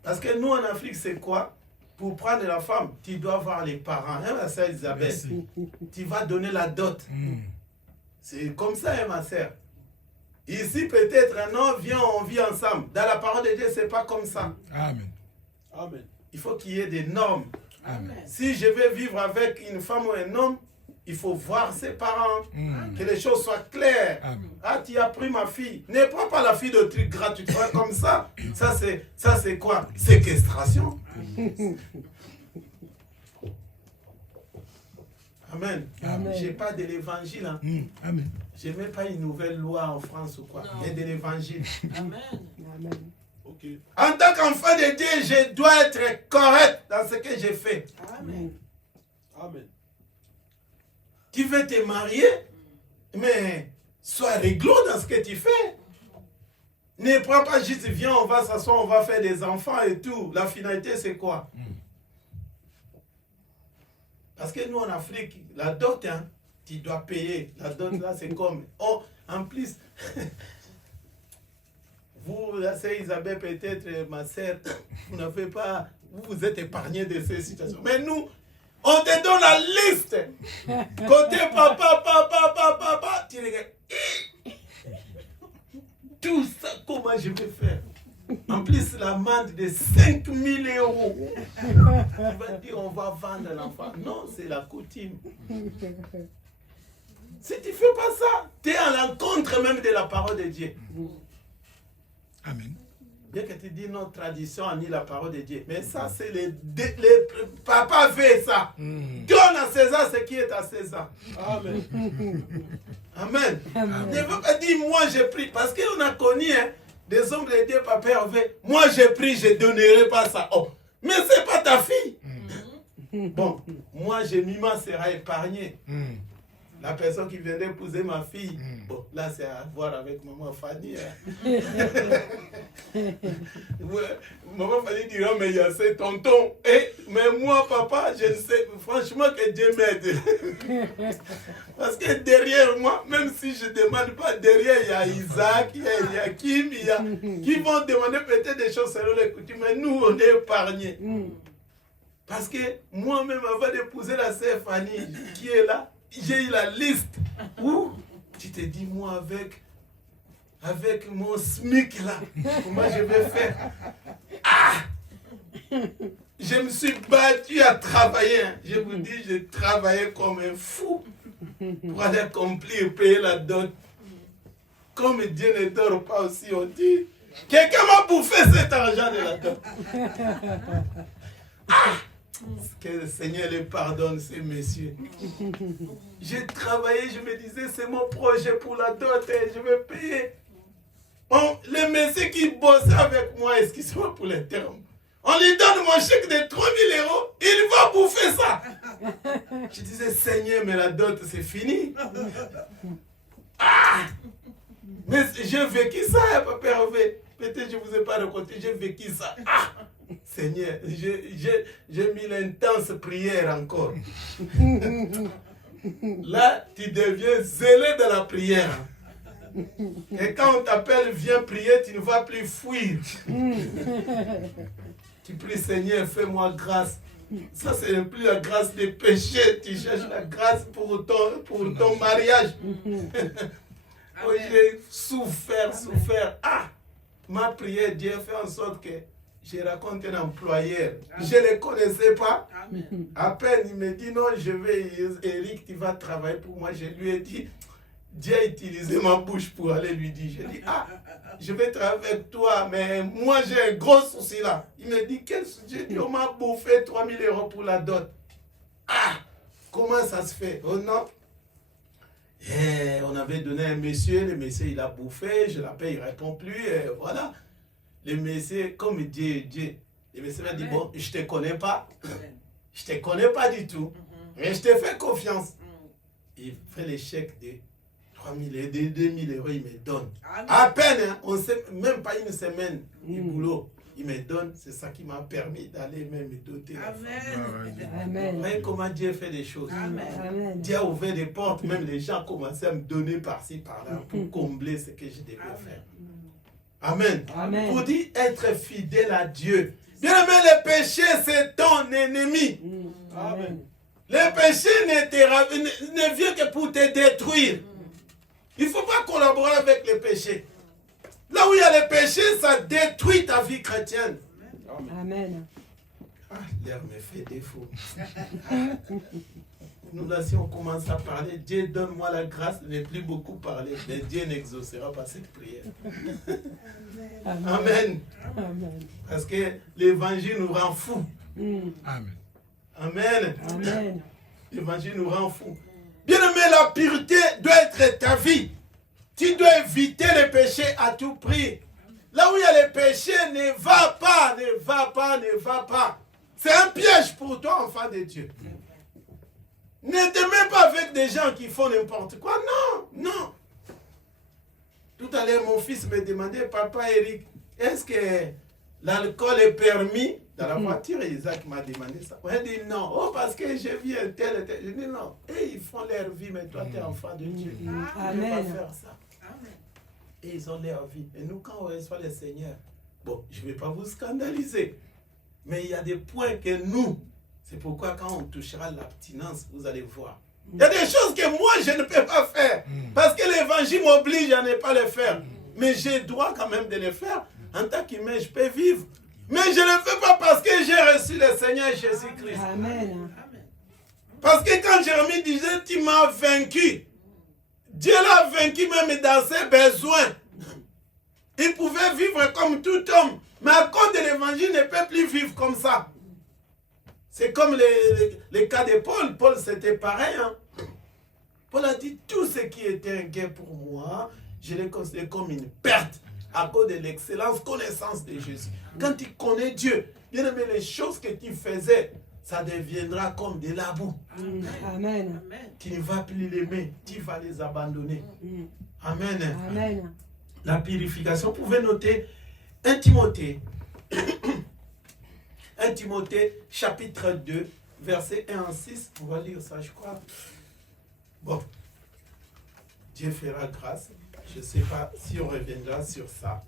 Parce que nous, en Afrique, c'est quoi? Pour prendre la femme, tu dois voir les parents. Hein, ma soeur Isabelle? Merci. Tu vas donner la dot. C'est comme ça, hein, ma soeur. Ici, peut-être, non, viens, on vit ensemble. Dans la parole de Dieu, c'est pas comme ça. Amen. Amen. Il faut qu'il y ait des normes. Amen. Si je vais vivre avec une femme ou un homme, il faut voir ses parents, que les choses soient claires. Amen. Ah, tu as pris ma fille. Ne prends pas la fille de truc gratuitement comme ça. Ça, c'est quoi? Séquestration. Amen. Amen. Je n'ai pas de l'évangile. Hein. Amen. Je n'ai même pas une nouvelle loi en France ou quoi. Non. Mais de l'évangile. Amen. Amen. Ok. En tant qu'enfant de Dieu, je dois être correct dans ce que j'ai fait. Amen. Amen. Tu veux te marier, mais sois réglo dans ce que tu fais. Ne prends pas juste, viens, on va s'asseoir, on va faire des enfants et tout. La finalité, c'est quoi? Parce que nous, en Afrique, la dot, hein, tu dois payer. La dot, là, c'est comme... Oh, en plus, vous, la sœur Isabelle, peut-être, ma sœur, vous n'avez pas... Vous êtes épargné de ces situations. Mais nous, on te donne la liste. Côté papa, tu regardes. Tout ça, comment je vais faire? En plus, l'amende de 5 000 €. Tu vas dire, on va vendre l'enfant. Non, c'est la coutume. Si tu ne fais pas ça, tu es à l'encontre même de la parole de Dieu. Amen. Bien que tu dis notre tradition ni la parole de Dieu. Mais ça, c'est les papa fait ça. Donne à César ce qui est à César. Amen. Amen. Amen. Ne veux pas dire moi j'ai pris. Parce qu'on a connu hein, des hommes de Dieu, papa avait. Moi j'ai pris, je ne donnerai pas ça. Oh, mais c'est pas ta fille. Bon, moi j'ai Mima sera épargnée. la personne qui venait épouser ma fille. Bon, là, c'est à voir avec maman Fanny. Hein. Ouais, maman Fanny dira, mais il y a ces tontons. Mais moi, papa, je ne sais, franchement, que Dieu m'aide. Parce que derrière moi, même si je ne demande pas, derrière, il y a Isaac, il y a Kim, il y a qui vont demander peut-être des choses selon les coutumes, mais nous, on est épargnés. Parce que moi-même, avant d'épouser la sœur Fanny, qui est là, j'ai eu la liste où tu te dis, moi, avec mon SMIC là, comment je vais faire? Je me suis battu à travailler. Je vous dis, j'ai travaillé comme un fou pour aller accomplir, payer la dot. Comme Dieu ne dort pas aussi, on dit, quelqu'un m'a bouffé cet argent de la dot. Que le Seigneur les pardonne, ces messieurs. J'ai travaillé, je me disais, c'est mon projet pour la dot, et je vais payer. Les messieurs qui bossaient avec moi, excusez-moi pour les termes, on lui donne mon chèque de 3 000 €, il va bouffer ça. Je disais, Seigneur, mais la dot, c'est fini. Mais j'ai vécu ça, Papa Hervé. Peut-être que je ne vous ai pas raconté, j'ai vécu ça. Seigneur, j'ai mis l'intense prière encore. Là, tu deviens zélé de la prière. Et quand on t'appelle, viens prier, tu ne vas plus fuir. Tu pries, Seigneur, fais-moi grâce. Ça, c'est plus la grâce des péchés. Tu cherches la grâce pour ton mariage. Oh, j'ai souffert. Ma prière, Dieu fait en sorte que je raconte un employeur. Je ne le connaissais pas. À peine, il me dit, non, Eric, tu vas travailler pour moi. Je lui ai dit, Dieu a utilisé ma bouche pour aller lui dire. Je dis, je vais travailler avec toi, mais moi j'ai un gros souci là. Il me dit, quel souci? J'ai dit, on m'a bouffé 3 000 € pour la dot. Comment ça se fait? Oh non. Et on avait donné à un monsieur, le monsieur il a bouffé, je l'appelle, il ne répond plus, et voilà. Le monsieur, comme Dieu, le monsieur m'a dit, bon, je ne te connais pas, je ne te connais pas du tout, mais je te fais confiance. Il fait le chèque de 3 000 et de 2 000 €, il me donne. À peine, hein, on ne sait même pas une semaine du boulot. Il me donne, c'est ça qui m'a permis d'aller même me doter. Amen. Vous voyez comment Dieu fait des choses. Amen. Dieu a ouvert des portes, même les gens commençaient à me donner par-ci, par-là, pour combler ce que je devais faire. Amen. Amen. Pour dire être fidèle à Dieu. Bien aimé, le péché, c'est ton ennemi. Amen. Le péché ne vient que pour te détruire. Il ne faut pas collaborer avec le péché. Là où il y a le péché, ça détruit ta vie chrétienne. Amen. L'air me fait défaut. Nous là, si on commence à parler, Dieu donne-moi la grâce de ne plus beaucoup parler. Mais Dieu n'exaucera pas cette prière. Amen. Amen. Parce que l'évangile nous rend fous. Amen. Amen. Amen. L'évangile nous rend fous. Bien aimé, la pureté doit être ta vie. Tu dois éviter le péché à tout prix. Là où il y a le péché, ne va pas, ne va pas, ne va pas. C'est un piège pour toi, enfant de Dieu. Ne te mets pas avec des gens qui font n'importe quoi. Non, non. Tout à l'heure, mon fils me demandait, Papa Eric, est-ce que l'alcool est permis dans la voiture? Et Isaac m'a demandé ça. On a dit non. Oh, parce que j'ai vu un tel et tel. Je dis non. Et ils font leur vie, mais toi, tu es enfant de Dieu. Tu ne peux pas faire ça. Et ils ont leur vie. Et nous, quand on reçoit le Seigneur, bon, je ne vais pas vous scandaliser, mais il y a des points que nous, c'est pourquoi quand on touchera l'abstinence, vous allez voir. Il y a des choses que moi, je ne peux pas faire. Parce que l'évangile m'oblige à ne pas les faire. Mais j'ai droit quand même de les faire. En tant qu'humain, je peux vivre. Mais je ne le fais pas parce que j'ai reçu le Seigneur Jésus-Christ. Amen. Parce que quand Jérémie disait, tu m'as vaincu, Dieu l'a vaincu même dans ses besoins. Il pouvait vivre comme tout homme. Mais à cause de l'évangile, il ne peut plus vivre comme ça. C'est comme les cas de Paul. Paul, c'était pareil. Hein? Paul a dit, tout ce qui était un gain pour moi, je l'ai considéré comme une perte à cause de l'excellence, connaissance de Jésus. Quand tu connais Dieu, bien aimé, les choses que tu faisais, ça deviendra comme de la boue. Amen. Amen. Tu ne vas plus l'aimer, tu vas les abandonner. Amen. Amen. La purification, vous pouvez noter 1 Timothée. 1 Timothée, chapitre 2, verset 1 à 6. On va lire ça, je crois. Bon. Dieu fera grâce. Je ne sais pas si on reviendra sur ça.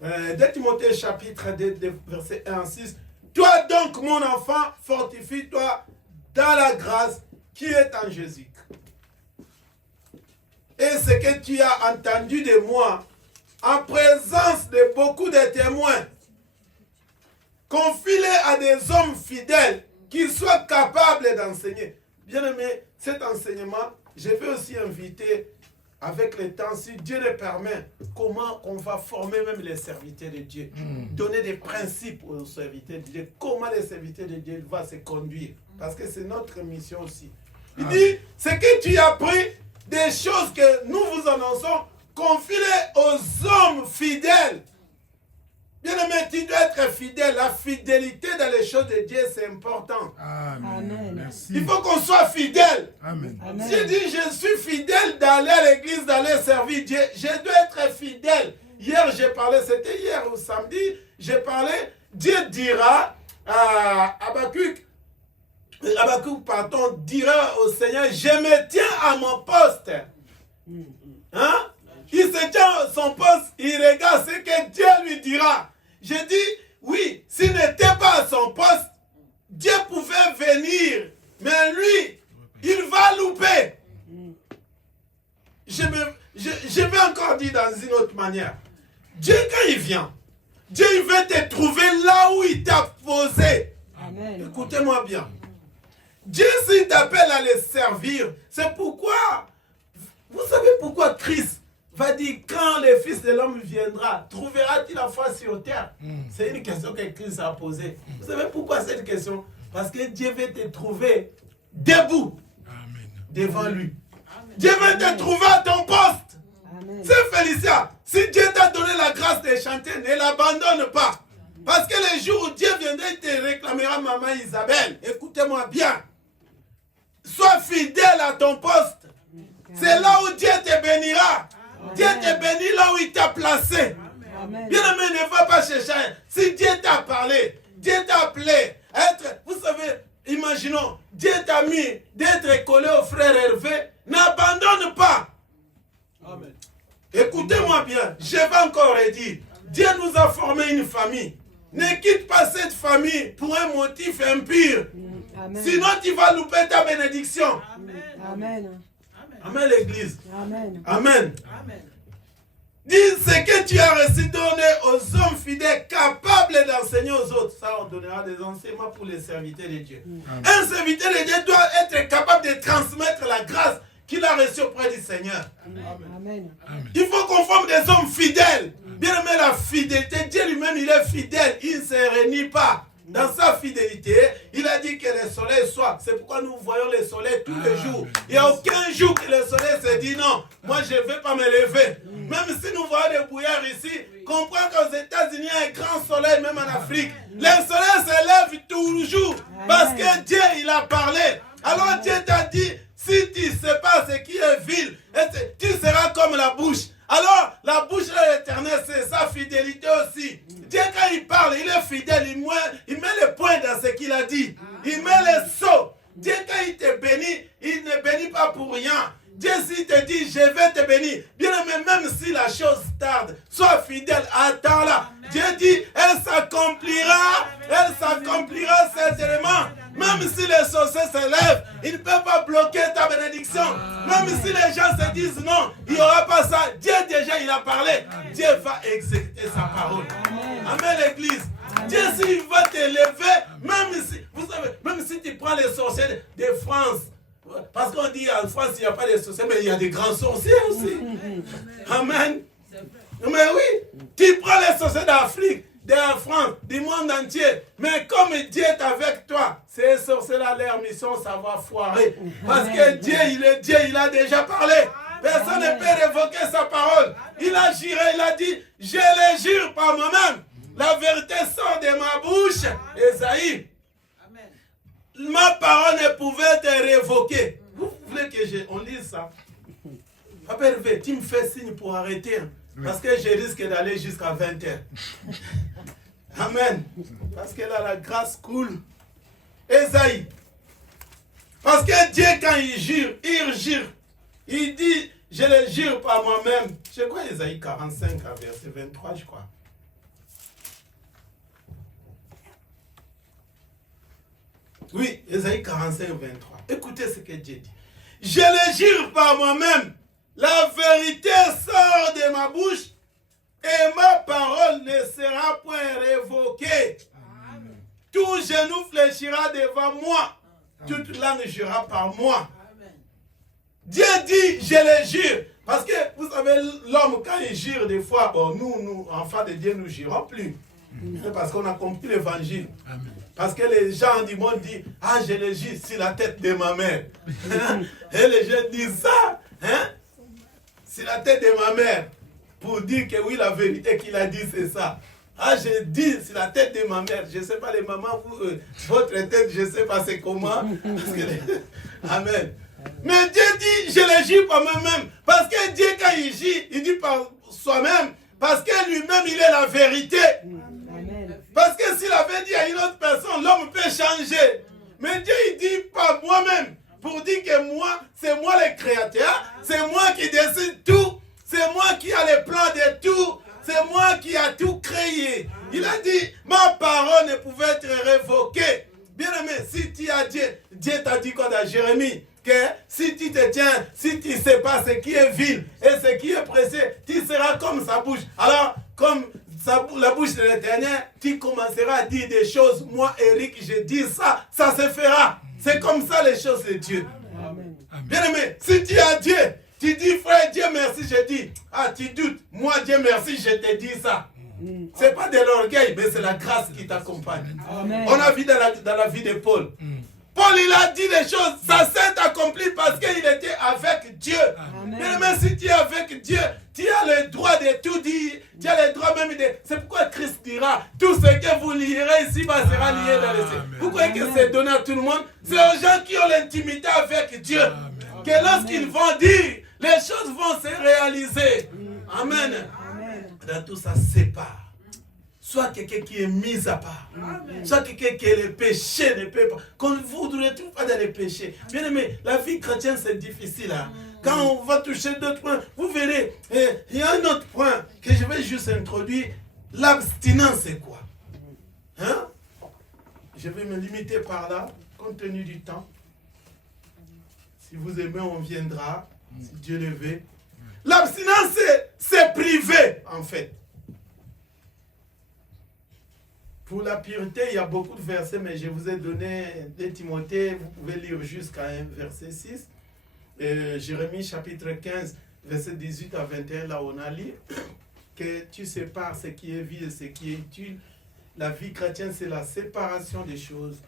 2 Timothée, chapitre 2, verset 1 à 6. Toi donc, mon enfant, fortifie-toi dans la grâce qui est en Jésus. Et ce que tu as entendu de moi, en présence de beaucoup de témoins, confie-les à des hommes fidèles qui soient capables d'enseigner. Bien aimé, cet enseignement, je vais aussi inviter avec le temps, si Dieu le permet, comment on va former même les serviteurs de Dieu. Donner des principes aux serviteurs de Dieu. Comment les serviteurs de Dieu vont se conduire. Parce que c'est notre mission aussi. Il dit, ce que tu as appris, des choses que nous vous annonçons, confie-les aux hommes fidèles. Bien aimé, tu dois être fidèle. La fidélité dans les choses de Dieu, c'est important. Amen. Merci. Il faut qu'on soit fidèle. Amen. Amen. J'ai dit, je suis fidèle d'aller à l'église, d'aller servir Dieu. Je dois être fidèle. Hier, j'ai parlé, c'était hier ou samedi, j'ai parlé, Dieu dira à Habakkuk, pardon, dira au Seigneur, je me tiens à mon poste. Hein? Il se tient à son poste, il regarde ce que Dieu lui dira. Je dis, oui, s'il n'était pas à son poste, Dieu pouvait venir, mais lui, il va louper. Je vais encore dire dans une autre manière. Dieu, quand il vient, Dieu il veut te trouver là où il t'a posé. Amen. Écoutez-moi bien. Dieu, s'il t'appelle à le servir, c'est pourquoi, vous savez pourquoi Christ va dire, quand le Fils de l'homme viendra, trouvera-t-il la foi sur terre? C'est une question que Christ a posée. Vous savez pourquoi cette question? Parce que Dieu veut te trouver debout devant lui. Dieu veut te trouver à ton poste. Amen. C'est Félicien. Si Dieu t'a donné la grâce de chanter, ne l'abandonne pas. Parce que le jour où Dieu viendra, il te réclamera, maman Isabelle. Écoutez-moi bien. Sois fidèle à ton poste. C'est là où Dieu te bénira. Dieu te bénit là où il t'a placé. Amen. Bien aimé, ne va pas chercher. Si Dieu t'a parlé, Dieu t'a appelé à être, vous savez, imaginons, Dieu t'a mis d'être collé au frère Hervé, n'abandonne pas. Amen. Écoutez-moi bien, je vais encore redire, Dieu nous a formé une famille. Ne quitte pas cette famille pour un motif impur. Amen. Sinon, tu vas louper ta bénédiction. Amen. Amen. Amen, l'église. Amen. Amen. Amen. Dis ce que tu as reçu donné aux hommes fidèles capables d'enseigner aux autres. Ça, on donnera des enseignements pour les serviteurs de Dieu. Un serviteur de Dieu doit être capable de transmettre la grâce qu'il a reçue auprès du Seigneur. Amen. Il faut qu'on forme des hommes fidèles. Bien aimé, la fidélité, Dieu lui-même, il est fidèle. Il ne se renie pas. Dans sa fidélité, il a dit que le soleil soit. C'est pourquoi nous voyons le soleil tous les jours. Il n'y a aucun jour que le soleil se dit non, moi je ne vais pas me lever. Même si nous voyons des brouillards ici, comprends qu'aux États-Unis, il y a un grand soleil, même en Afrique. Le soleil se lève toujours parce que Dieu, il a parlé. Alors Dieu t'a dit, si tu ne sais pas ce qui est vil, tu seras comme la bouche. Alors, la bouche de l'Éternel, c'est sa fidélité aussi. Dieu, quand il parle, il est fidèle, il met le point dans ce qu'il a dit. Il met le sceau. Dieu, quand il te bénit, il ne bénit pas pour rien. Dieu, s'il te dit, je vais te bénir, bien aimé, même si la chose tarde, sois fidèle, attends-la. Dieu dit, elle s'accomplira certainement. Même si les sorciers se lèvent, ils ne peuvent pas bloquer ta bénédiction. Même si les gens se disent non, il n'y aura pas ça. Dieu déjà, il a parlé. Dieu va exécuter sa parole. Amen, l'église. Dieu, s'il va te lever, même si, vous savez, même si tu prends les sorciers de France, parce qu'on dit en France, il n'y a pas de sorciers, mais il y a des grands sorciers aussi. Amen. Mais oui, tu prends les sorciers d'Afrique, de la France, du monde entier. Mais comme Dieu est avec toi, ces sorciers-là, leur mission, ça va foirer. Parce que Dieu, il a déjà parlé. Personne ne peut révoquer sa parole. Il a juré, il a dit, je le jure par moi-même. La vérité sort de ma bouche. Esaïe. ma parole ne pouvait être révoquée. Vous voulez que on lise ça? Papa Hervé, tu me fais signe pour arrêter. Hein, parce que je risque d'aller jusqu'à 20h. Amen. Parce que là, la grâce coule. Esaïe. Parce que Dieu, quand il jure, il dit, je le jure par moi-même. Je crois Esaïe 45, verset 23, je crois. Oui, Esaïe 45, 23. Écoutez ce que Dieu dit. Je le jure par moi-même. La vérité sort de ma bouche et ma parole ne sera point révoquée. Amen. Tout genou fléchira devant moi. Toute langue jurera par moi. Amen. Dieu dit, je le jure. Parce que, vous savez, l'homme, quand il jure des fois, bon, nous, enfants de Dieu, nous jurons plus. Parce qu'on a compris l'évangile. Parce que les gens du monde disent, ah, je le jure sur la tête de ma mère. Et les gens disent ça, hein? Sur la tête de ma mère. Pour dire que oui, la vérité qu'il a dit, c'est ça. Ah, je dis sur la tête de ma mère. Je ne sais pas, les mamans, votre tête, je ne sais pas c'est comment. Parce que Amen. Mais Dieu dit, je le jure par moi-même. Parce que Dieu, quand il dit par soi-même. Parce que lui-même, il est la vérité. Amen. Parce que s'il avait dit à une autre personne, l'homme peut changer. Mais Dieu, il dit par moi-même. Pour dire que moi, c'est moi le créateur. C'est moi qui décide tout. C'est moi qui a les plans de tout. C'est moi qui a tout créé. Il a dit, ma parole ne pouvait être révoquée. Bien aimé, si tu as Dieu, Dieu t'a dit quoi dans Jérémie? Que si tu te tiens, si tu ne sais pas ce qui est vil et ce qui est pressé, tu seras comme sa bouche. Alors, comme la bouche de l'Éternel, tu commenceras à dire des choses. Moi, Eric, je dis ça, ça se fera. C'est comme ça les choses de Dieu. Amen. Bien aimé, si tu as Dieu, tu dis, frère, Dieu merci, je dis. Ah, tu doutes. Moi, Dieu merci, je te dis ça. Ce n'est pas de l'orgueil, mais c'est la grâce qui t'accompagne. On a vu dans la vie de Paul. Paul, il a dit des choses, ça s'est accompli parce qu'il était avec Dieu. Mais même si tu es avec Dieu, tu as le droit de tout dire. Tu as le droit même de... C'est pourquoi Christ dira, tout ce que vous lirez ici sera lié dans les cieux. Vous croyez que c'est donné à tout le monde? C'est aux gens qui ont l'intimité avec Dieu. Que lorsqu'ils vont dire, les choses vont se réaliser. Amen. Dans tout ça, sépare. Soit quelqu'un qui est mis à part. Amen. Soit quelqu'un qui est le péché ne peut pas. Qu'on vous ne trouve pas dans les péchés. Bien aimé, la vie chrétienne c'est difficile. Hein? Quand on va toucher d'autres points, vous verrez, il y a un autre point que je vais juste introduire. L'abstinence c'est quoi? Hein? Je vais me limiter par là, compte tenu du temps. Si vous aimez, on viendra, si Dieu le veut. L'abstinence c'est privé en fait. Pour la pureté, il y a beaucoup de versets, mais je vous ai donné 2 Timothée, vous pouvez lire jusqu'à verset 6. Jérémie chapitre 15, verset 18 à 21, là on a lu que tu sépares ce qui est vie et ce qui est utile. La vie chrétienne, c'est la séparation des choses.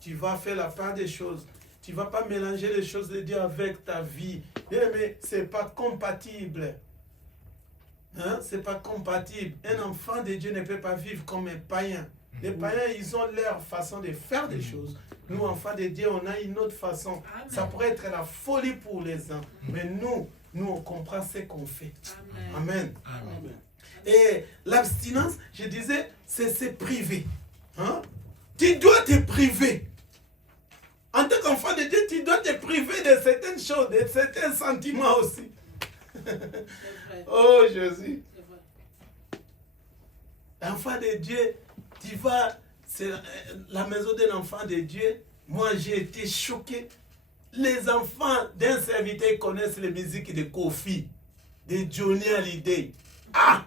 Tu vas faire la part des choses. Tu ne vas pas mélanger les choses de Dieu avec ta vie. Bien aimé, ce n'est pas compatible. Hein? Ce n'est pas compatible. Un enfant de Dieu ne peut pas vivre comme un païen. Les païens, ils ont leur façon de faire des choses. Nous, enfants de Dieu, on a une autre façon. Amen. Ça pourrait être la folie pour les uns. Mais nous, on comprend ce qu'on fait. Amen. Amen. Et l'abstinence, je disais, c'est privé. Hein? Tu dois te priver. En tant qu'enfant de Dieu, tu dois te priver de certaines choses, de certains sentiments aussi. Oh Jésus. Enfant de Dieu, tu vas, c'est la maison d'un enfant de Dieu. Moi, j'ai été choqué. Les enfants d'un serviteur connaissent les musiques de Kofi, de Johnny Hallyday. Ah!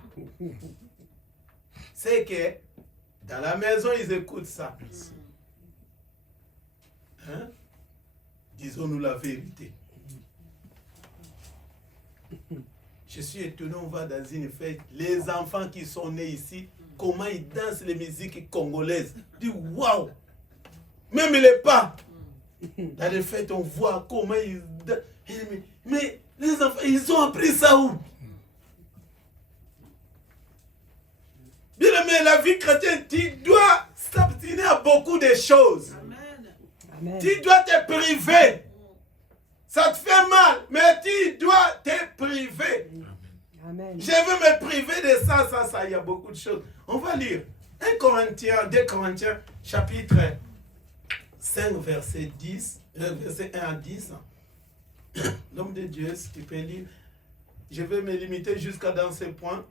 C'est que dans la maison, ils écoutent ça. Hein? Disons-nous la vérité. Je suis étonné, on va dans une fête, les enfants qui sont nés ici, comment ils dansent les musiques congolaises. Je dis waouh! Même les pas. Dans les fêtes, on voit comment ils dansent. Mais les enfants, ils ont appris ça où? Bien aimé, la vie chrétienne, tu dois s'abstenir à beaucoup de choses. Amen. Amen. Tu dois te priver. Ça te fait mal, mais tu dois te priver. Amen. Je veux me priver de ça. Il y a beaucoup de choses. On va lire 2 Corinthiens, chapitre 5, verset 1 à 10. L'homme de Dieu, si tu peux lire. Je vais me limiter jusqu'à dans ces points.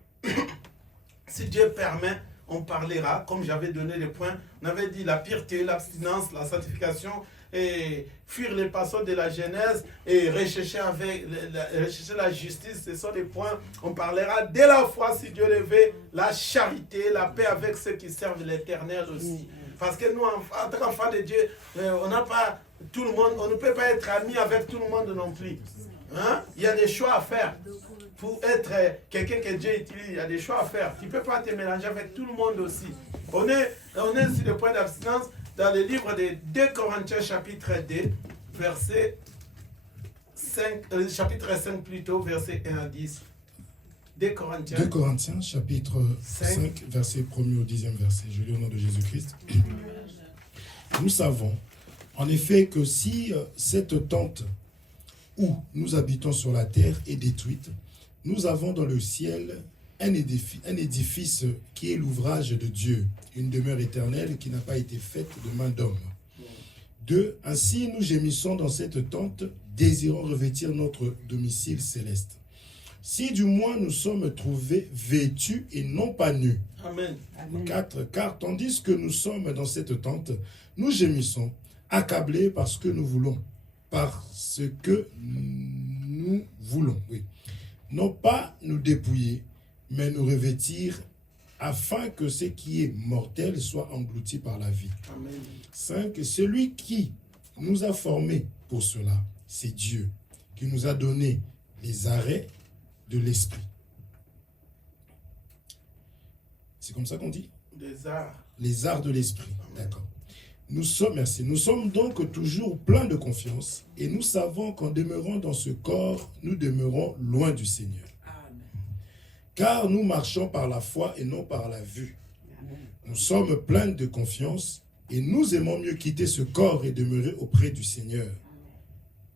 Si Dieu permet, on parlera, comme j'avais donné les points. On avait dit la pureté, l'abstinence, la sanctification, et fuir les passions de la Genèse, et rechercher la justice. Ce sont les points. On parlera dès la foi, si Dieu le veut, la charité, la paix avec ceux qui servent l'Éternel aussi. Parce que nous, en tant qu'enfants de Dieu, on n'a pas tout le monde, on ne peut pas être amis avec tout le monde non plus. Hein? Il y a des choix à faire. Pour être quelqu'un que Dieu utilise, il y a des choix à faire. Tu ne peux pas te mélanger avec tout le monde aussi. On est sur le point d'abstinence dans le livre de 2 Corinthiens chapitre 2, verset 5, chapitre 5 plutôt, verset 1 à 10. 2 Corinthiens. 2 Corinthiens, chapitre 5, verset 1er au 10e verset. Je lis au nom de Jésus-Christ. Nous savons, en effet, que si cette tente où nous habitons sur la terre est détruite, nous avons dans le ciel un édifice qui est l'ouvrage de Dieu, une demeure éternelle qui n'a pas été faite de main d'homme. 2. Ainsi nous gémissons dans cette tente, désirant revêtir notre domicile céleste. Si du moins nous sommes trouvés vêtus et non pas nus. Amen. 4. Car tandis que nous sommes dans cette tente, nous gémissons, accablés parce que nous voulons. Parce que nous voulons, oui. Non pas nous dépouiller, mais nous revêtir afin que ce qui est mortel soit englouti par la vie. Amen. 5. Celui qui nous a formés pour cela, c'est Dieu, qui nous a donné les arrêts de l'esprit. C'est comme ça qu'on dit? Les arts. Les arts de l'esprit, d'accord. Nous sommes donc toujours pleins de confiance et nous savons qu'en demeurant dans ce corps, nous demeurons loin du Seigneur. Amen. Car nous marchons par la foi et non par la vue. Nous sommes pleins de confiance et nous aimons mieux quitter ce corps et demeurer auprès du Seigneur.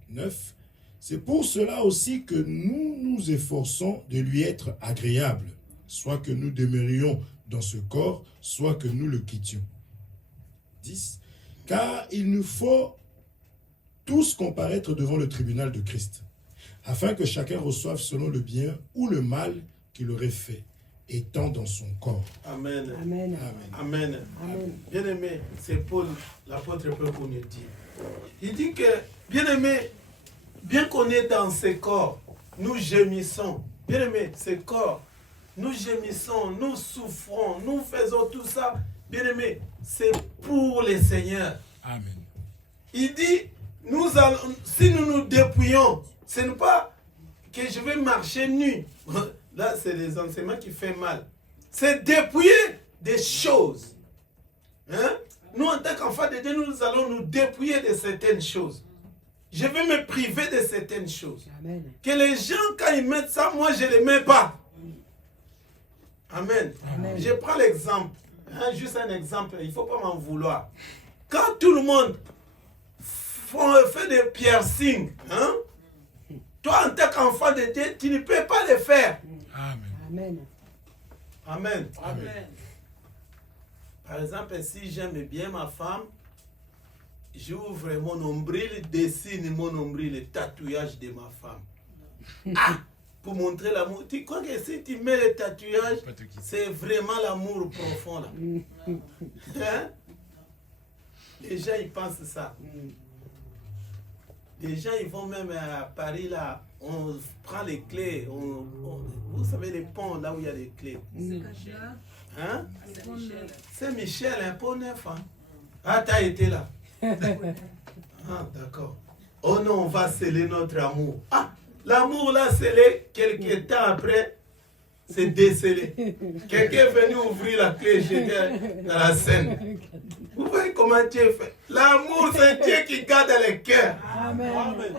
9. C'est pour cela aussi que nous nous efforçons de lui être agréables, soit que nous demeurions dans ce corps, soit que nous le quittions. 10. Car il nous faut tous comparaître devant le tribunal de Christ, afin que chacun reçoive selon le bien ou le mal qu'il aurait fait, étant dans son corps. Amen. Amen. Amen. Amen. Bien-aimé, c'est Paul, l'apôtre Paul, pour nous dire. Il dit que, bien-aimé, bien qu'on est dans ce corps, nous gémissons. Bien-aimé, ce corps, nous gémissons, nous souffrons, nous faisons tout ça. Bien-aimé, c'est pour le Seigneur. Amen. Il dit, si nous nous dépouillons, ce n'est pas que je vais marcher nu. Là, c'est les enseignements qui font mal. C'est dépouiller des choses. Hein? Nous, en tant qu'enfants de Dieu, nous allons nous dépouiller de certaines choses. Je vais me priver de certaines choses. Amen. Que les gens, quand ils mettent ça, moi, je ne les mets pas. Amen. Amen. Je prends l'exemple. Hein, juste un exemple, il ne faut pas m'en vouloir. Quand tout le monde fait des piercings, hein, toi, en tant qu'enfant de Dieu, tu ne peux pas les faire. Amen. Amen. Amen. Amen. Par exemple, si j'aime bien ma femme, j'ouvre mon nombril, dessine mon nombril, le tatouage de ma femme. Ah, pour montrer l'amour. Tu crois que si tu mets le tatouage, c'est vraiment l'amour profond là. Hein? Les gens, ils pensent ça. Les gens, ils vont même à Paris là, on prend les clés, vous savez les ponts là où il y a les clés. Hein? C'est Michel, un pont neuf. Hein? Ah, t'as été là. Ah, d'accord. Oh non, on va sceller notre amour. Ah, l'amour là scellé, quelques temps après, c'est décellé. Quelqu'un est venu ouvrir la clé, j'étais dans la scène. Vous voyez comment Dieu fait. L'amour, c'est Dieu qui garde les cœurs. Amen. Amen.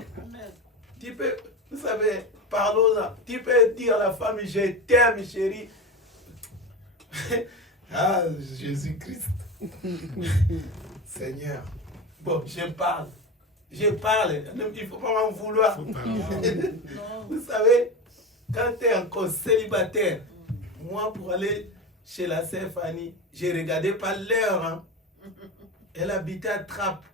Tu peux, vous savez, parlons là. Tu peux dire à la femme, je t'aime, chérie. Ah, Jésus-Christ. Seigneur. Bon, je parle. Il ne faut pas m'en vouloir. Vous savez, quand tu es encore célibataire, moi, pour aller chez la sœur Fanny, je ne regardais pas l'heure. Hein. Elle habitait à Trappes.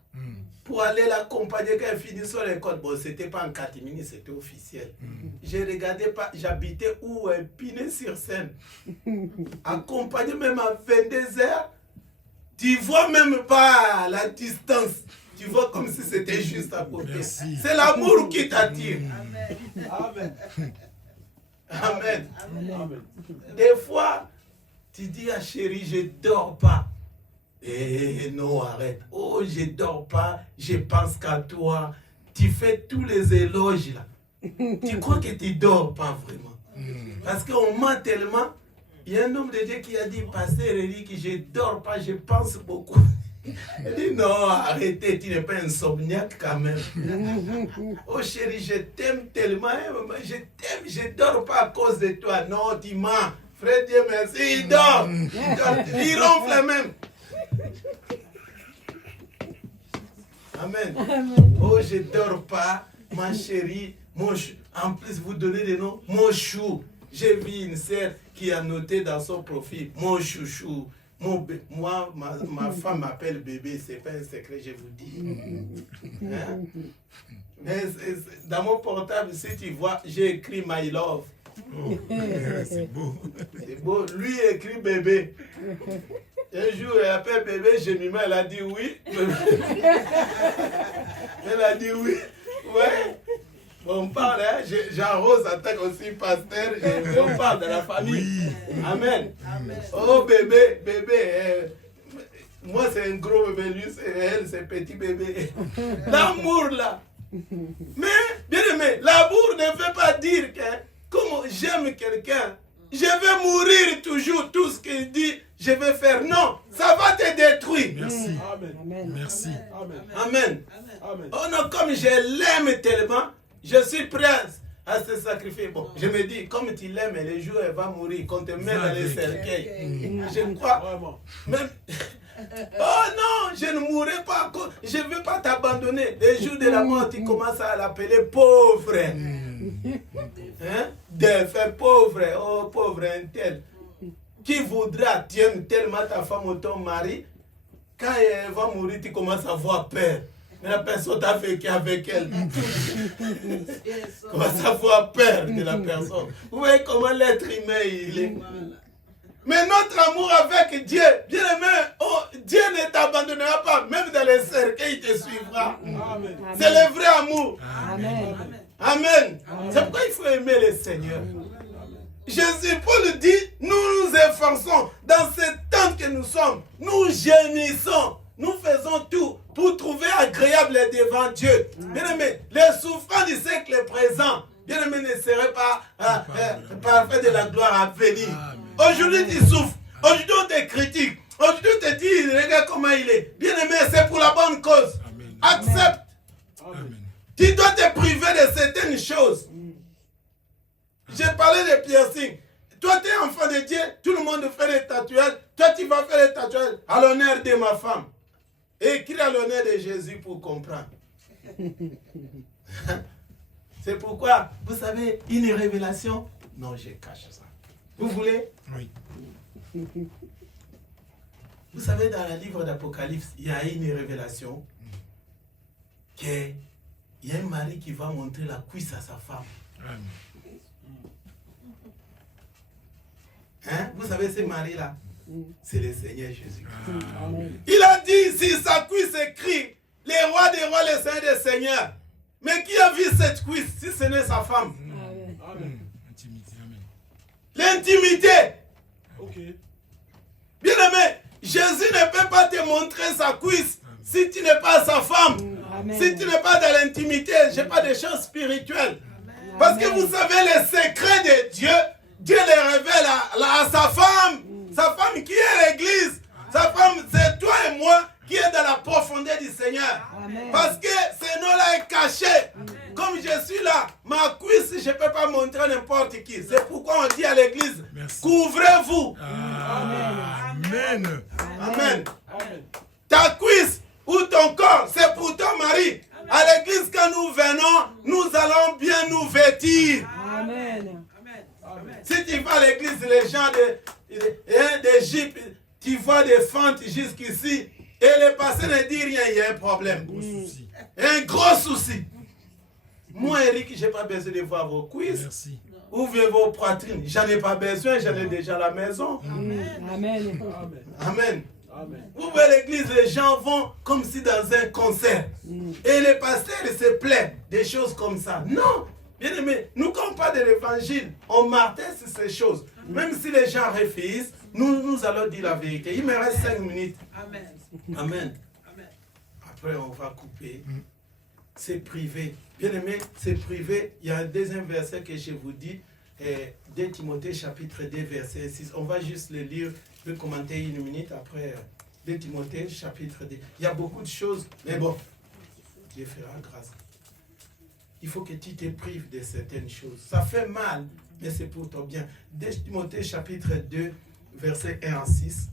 Pour aller l'accompagner quand elle finit son école. Bon, ce n'était pas en catimini, c'était officiel. Je ne regardais pas, j'habitais où? Épinay-sur-Seine. Accompagné même à 22h, tu ne vois même pas la distance. Tu vois comme si c'était juste à côté. C'est l'amour qui t'attire. Amen. Amen. Amen. Des fois, tu dis à chérie, je ne dors pas. Eh non, arrête. Oh, je ne dors pas, je pense qu'à toi. Tu fais tous les éloges là. Tu crois que tu ne dors pas vraiment. Parce qu'on ment tellement. Il y a un homme de Dieu qui a dit, pasteur Eric, je ne dors pas, je pense beaucoup. Il dit, non, arrêtez, tu n'es pas insomniaque quand même. Oh chérie, je t'aime tellement, je t'aime, je ne dors pas à cause de toi. Non, tu mens. Frère Dieu merci, il dort. Il ronfle même. Amen. Oh, je ne dors pas, ma chérie. En plus, vous donnez des noms. Mon chou. J'ai vu une sœur qui a noté dans son profil, mon chouchou. Moi, ma femme m'appelle bébé, ce n'est pas un secret, je vous dis. Hein? Mais dans mon portable, si tu vois, j'ai écrit My Love. Oh, c'est beau. C'est beau. Lui écrit bébé. Un jour, elle appelle bébé, Jemima, elle a dit oui. Elle a dit oui. Ouais. On parle, hein? J'arrose en tant aussi pasteur, on parle de la famille. Oui. Amen. Amen. Oh bébé, moi c'est un gros bébé, lui elle c'est un petit bébé. L'amour là. Mais, bien aimé, l'amour ne veut pas dire que comme j'aime quelqu'un, je vais mourir toujours, tout ce qu'il dit, je vais faire. Non, ça va te détruire. Merci. Amen. Amen. Merci. Amen. Amen. Amen. Oh non, comme je l'aime tellement, je suis prêt à se sacrifier. Bon, je me dis, comme tu l'aimes, les jours elle va mourir, qu'on te met dans les cercueils. Je crois. Vraiment. Même... Oh non, je ne mourrai pas. Je ne veux pas t'abandonner. Les jours de la mort, tu commences à l'appeler pauvre. Hein? Défait pauvre. Oh, pauvre un tel. Qui voudra, tu aimes tellement ta femme ou ton mari, quand elle va mourir, tu commences à avoir peur. Mais la personne t'a vécu avec elle. Commence à avoir peur de la personne. Vous voyez comment l'être humain il est. Mais notre amour avec Dieu, bien aimé, oh, Dieu ne t'abandonnera pas, même dans les cercueils, il te suivra. Amen. C'est le vrai amour. Amen. Amen. C'est pourquoi il faut aimer le Seigneur. Jésus, Paul dit, nous nous efforçons dans ce temps que nous sommes. Nous gémissons. Nous faisons tout pour trouver agréable devant Dieu. Bien aimé, les souffrances du siècle présent, bien aimé, ne seraient pas parfaits de la gloire à venir. Aujourd'hui, tu souffres. Aujourd'hui, on te critique. Aujourd'hui, on te dit, regarde comment il est. Bien aimé, c'est pour la bonne cause. Amen. Accepte. Amen. Tu dois te priver de certaines choses. J'ai parlé de piercing. Toi, tu es enfant de Dieu. Tout le monde fait des tatouages. Toi, tu vas faire des tatouages à l'honneur de ma femme. Écris à l'honneur de Jésus pour comprendre. C'est pourquoi, vous savez, une révélation. Non, je cache ça. Vous voulez? Oui. Vous savez, dans le livre d'Apocalypse, il y a une révélation qu'il y a un mari qui va montrer la cuisse à sa femme. Amen. Hein? Vous savez, ce mari-là, c'est le Seigneur Jésus. Amen. Il a dit, si sa cuisse écrit, les rois des rois, les seigneurs des seigneurs. Mais qui a vu cette cuisse si ce n'est sa femme? Amen. Amen. Intimité. Amen. L'intimité. Ok. Bien aimé, Jésus ne peut pas te montrer sa cuisse si tu n'es pas sa femme. Amen. Si tu n'es pas dans l'intimité, je n'ai pas de choses spirituelles. Parce que vous savez, les secrets de Dieu, Dieu les révèle à sa femme qui est l'église. Sa femme, c'est toi et moi qui est dans la profondeur du Seigneur. Amen. Parce que ce nom-là est caché. Comme je suis là, ma cuisse, je ne peux pas montrer n'importe qui. C'est pourquoi on dit à l'église, Merci. couvrez-vous. Amen. Amen. Amen. Ta cuisse, ou pour ton corps, c'est pour ton mari. À l'église, quand nous venons, nous allons bien nous vêtir. Amen. Amen. Amen. Si tu vas à l'église, les gens d'Égypte, tu vois des fentes jusqu'ici, et le pasteur ne dit rien, il y a un problème. Un gros souci. Moi, Eric, je n'ai pas besoin de voir vos cuisses. Merci. Ouvrez vos poitrines. J'en ai pas besoin, j'en ai déjà à la maison. Amen. Amen. Amen. Amen. Vous voyez l'église, les gens vont comme si dans un concert. Et les pasteurs se plaignent des choses comme ça. Non, bien aimé, nous ne comprenons pas de l'évangile. On martèle sur ces choses. Même si les gens refusent, nous allons dire la vérité. Il me reste 5 minutes. Amen. Amen. Amen. Après, on va couper. C'est privé. Bien aimé, c'est privé. Il y a un deuxième verset que je vous dis. 2 Timothée chapitre 2 verset 6. On va juste le lire. Je vais commenter 1 minute après 2 Timothée chapitre 2. Il y a beaucoup de choses. Mais bon, Dieu fera grâce. Il faut que tu te prives de certaines choses. Ça fait mal, mais c'est pour ton bien. 2 Timothée chapitre 2 verset 1 à 6.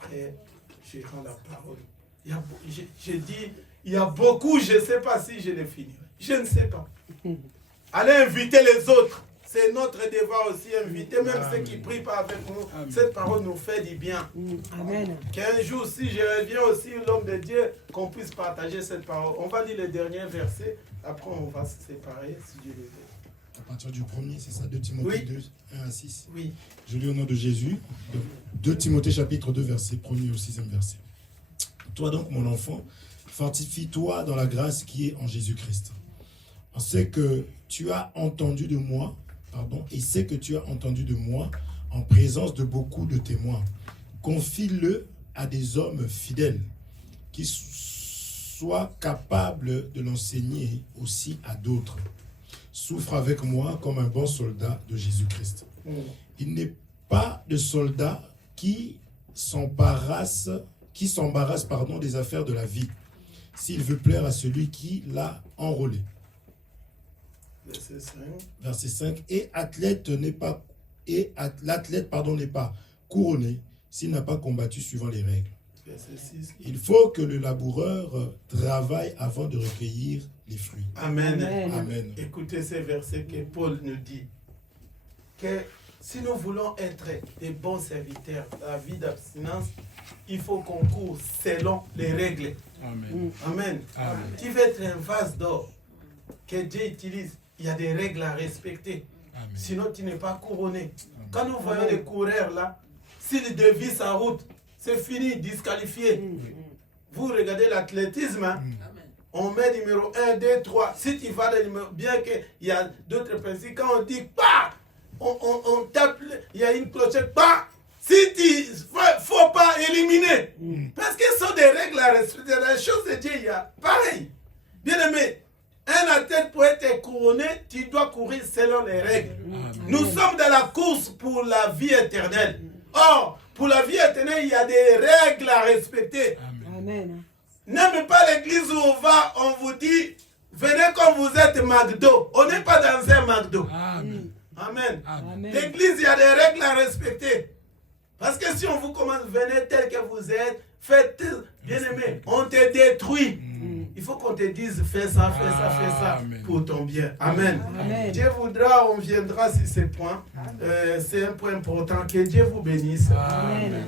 Après, je rends la parole. Je dis, il y a beaucoup, je ne sais pas si je le finirai. Je ne sais pas. Allez inviter les autres. C'est notre devoir aussi, inviter même ceux qui ne prient pas avec nous. Amen. Cette parole nous fait du bien. Amen. Qu'un jour, si je reviens aussi, l'homme de Dieu, qu'on puisse partager cette parole. On va lire le dernier verset. Après, on va se séparer, si Dieu le veut. À partir du premier, c'est ça, 2 Timothée Oui. 2, 1 à 6. Oui. Je lis au nom de Jésus. 2 Timothée chapitre 2, verset 1er au 6e verset. Toi donc, mon enfant, fortifie-toi dans la grâce qui est en Jésus-Christ. On sait que tu as entendu de moi, et c'est que tu as entendu de moi en présence de beaucoup de témoins. Confie-le à des hommes fidèles qui soient capables de l'enseigner aussi à d'autres. Souffre avec moi comme un bon soldat de Jésus-Christ. Il n'est pas de soldat qui s'embarrasse des affaires de la vie, s'il veut plaire à celui qui l'a enrôlé. Verset 5. Verset 5. Et l'athlète n'est pas couronné s'il n'a pas combattu suivant les règles. Verset 6. Il faut que le laboureur travaille avant de recueillir les fruits. Amen. Amen. Amen. Écoutez ces versets que Paul nous dit. Que si nous voulons être des bons serviteurs dans la vie d'abstinence, il faut qu'on court selon les règles. Amen. Amen. Amen. Tu veux être un vase d'or que Dieu utilise. Il y a des règles à respecter. Amen. Sinon, tu n'es pas couronné. Quand nous voyons les coureurs là, s'ils dévient sa route, c'est fini, disqualifié. Vous regardez l'athlétisme, hein? On met numéro 1, 2, 3. Si tu vas de numéro, bien qu'il y a d'autres principes, quand on dit pas, on tape, il y a une clochette, pas. Si tu faut pas éliminer. Parce que ce sont des règles à respecter. La chose de Dieu, il y a pareil. Bien aimé, un athlète pour être couronné, tu dois courir selon les règles. Nous sommes dans la course pour la vie éternelle. Or, pour la vie éternelle, il y a des règles à respecter. Amen. N'aimez pas l'église où on va, on vous dit, venez comme vous êtes McDo. On n'est pas dans un McDo. Amen. Amen. Amen. L'église, il y a des règles à respecter. Parce que si on vous commande, venez tel que vous êtes, faites, bien aimé, on te détruit. Il faut qu'on te dise, fais ça, fais ça, fais ça, Amen. pour ton bien. Amen. Amen. Dieu voudra, on viendra sur ces points. C'est un point important. Que Dieu vous bénisse. Amen.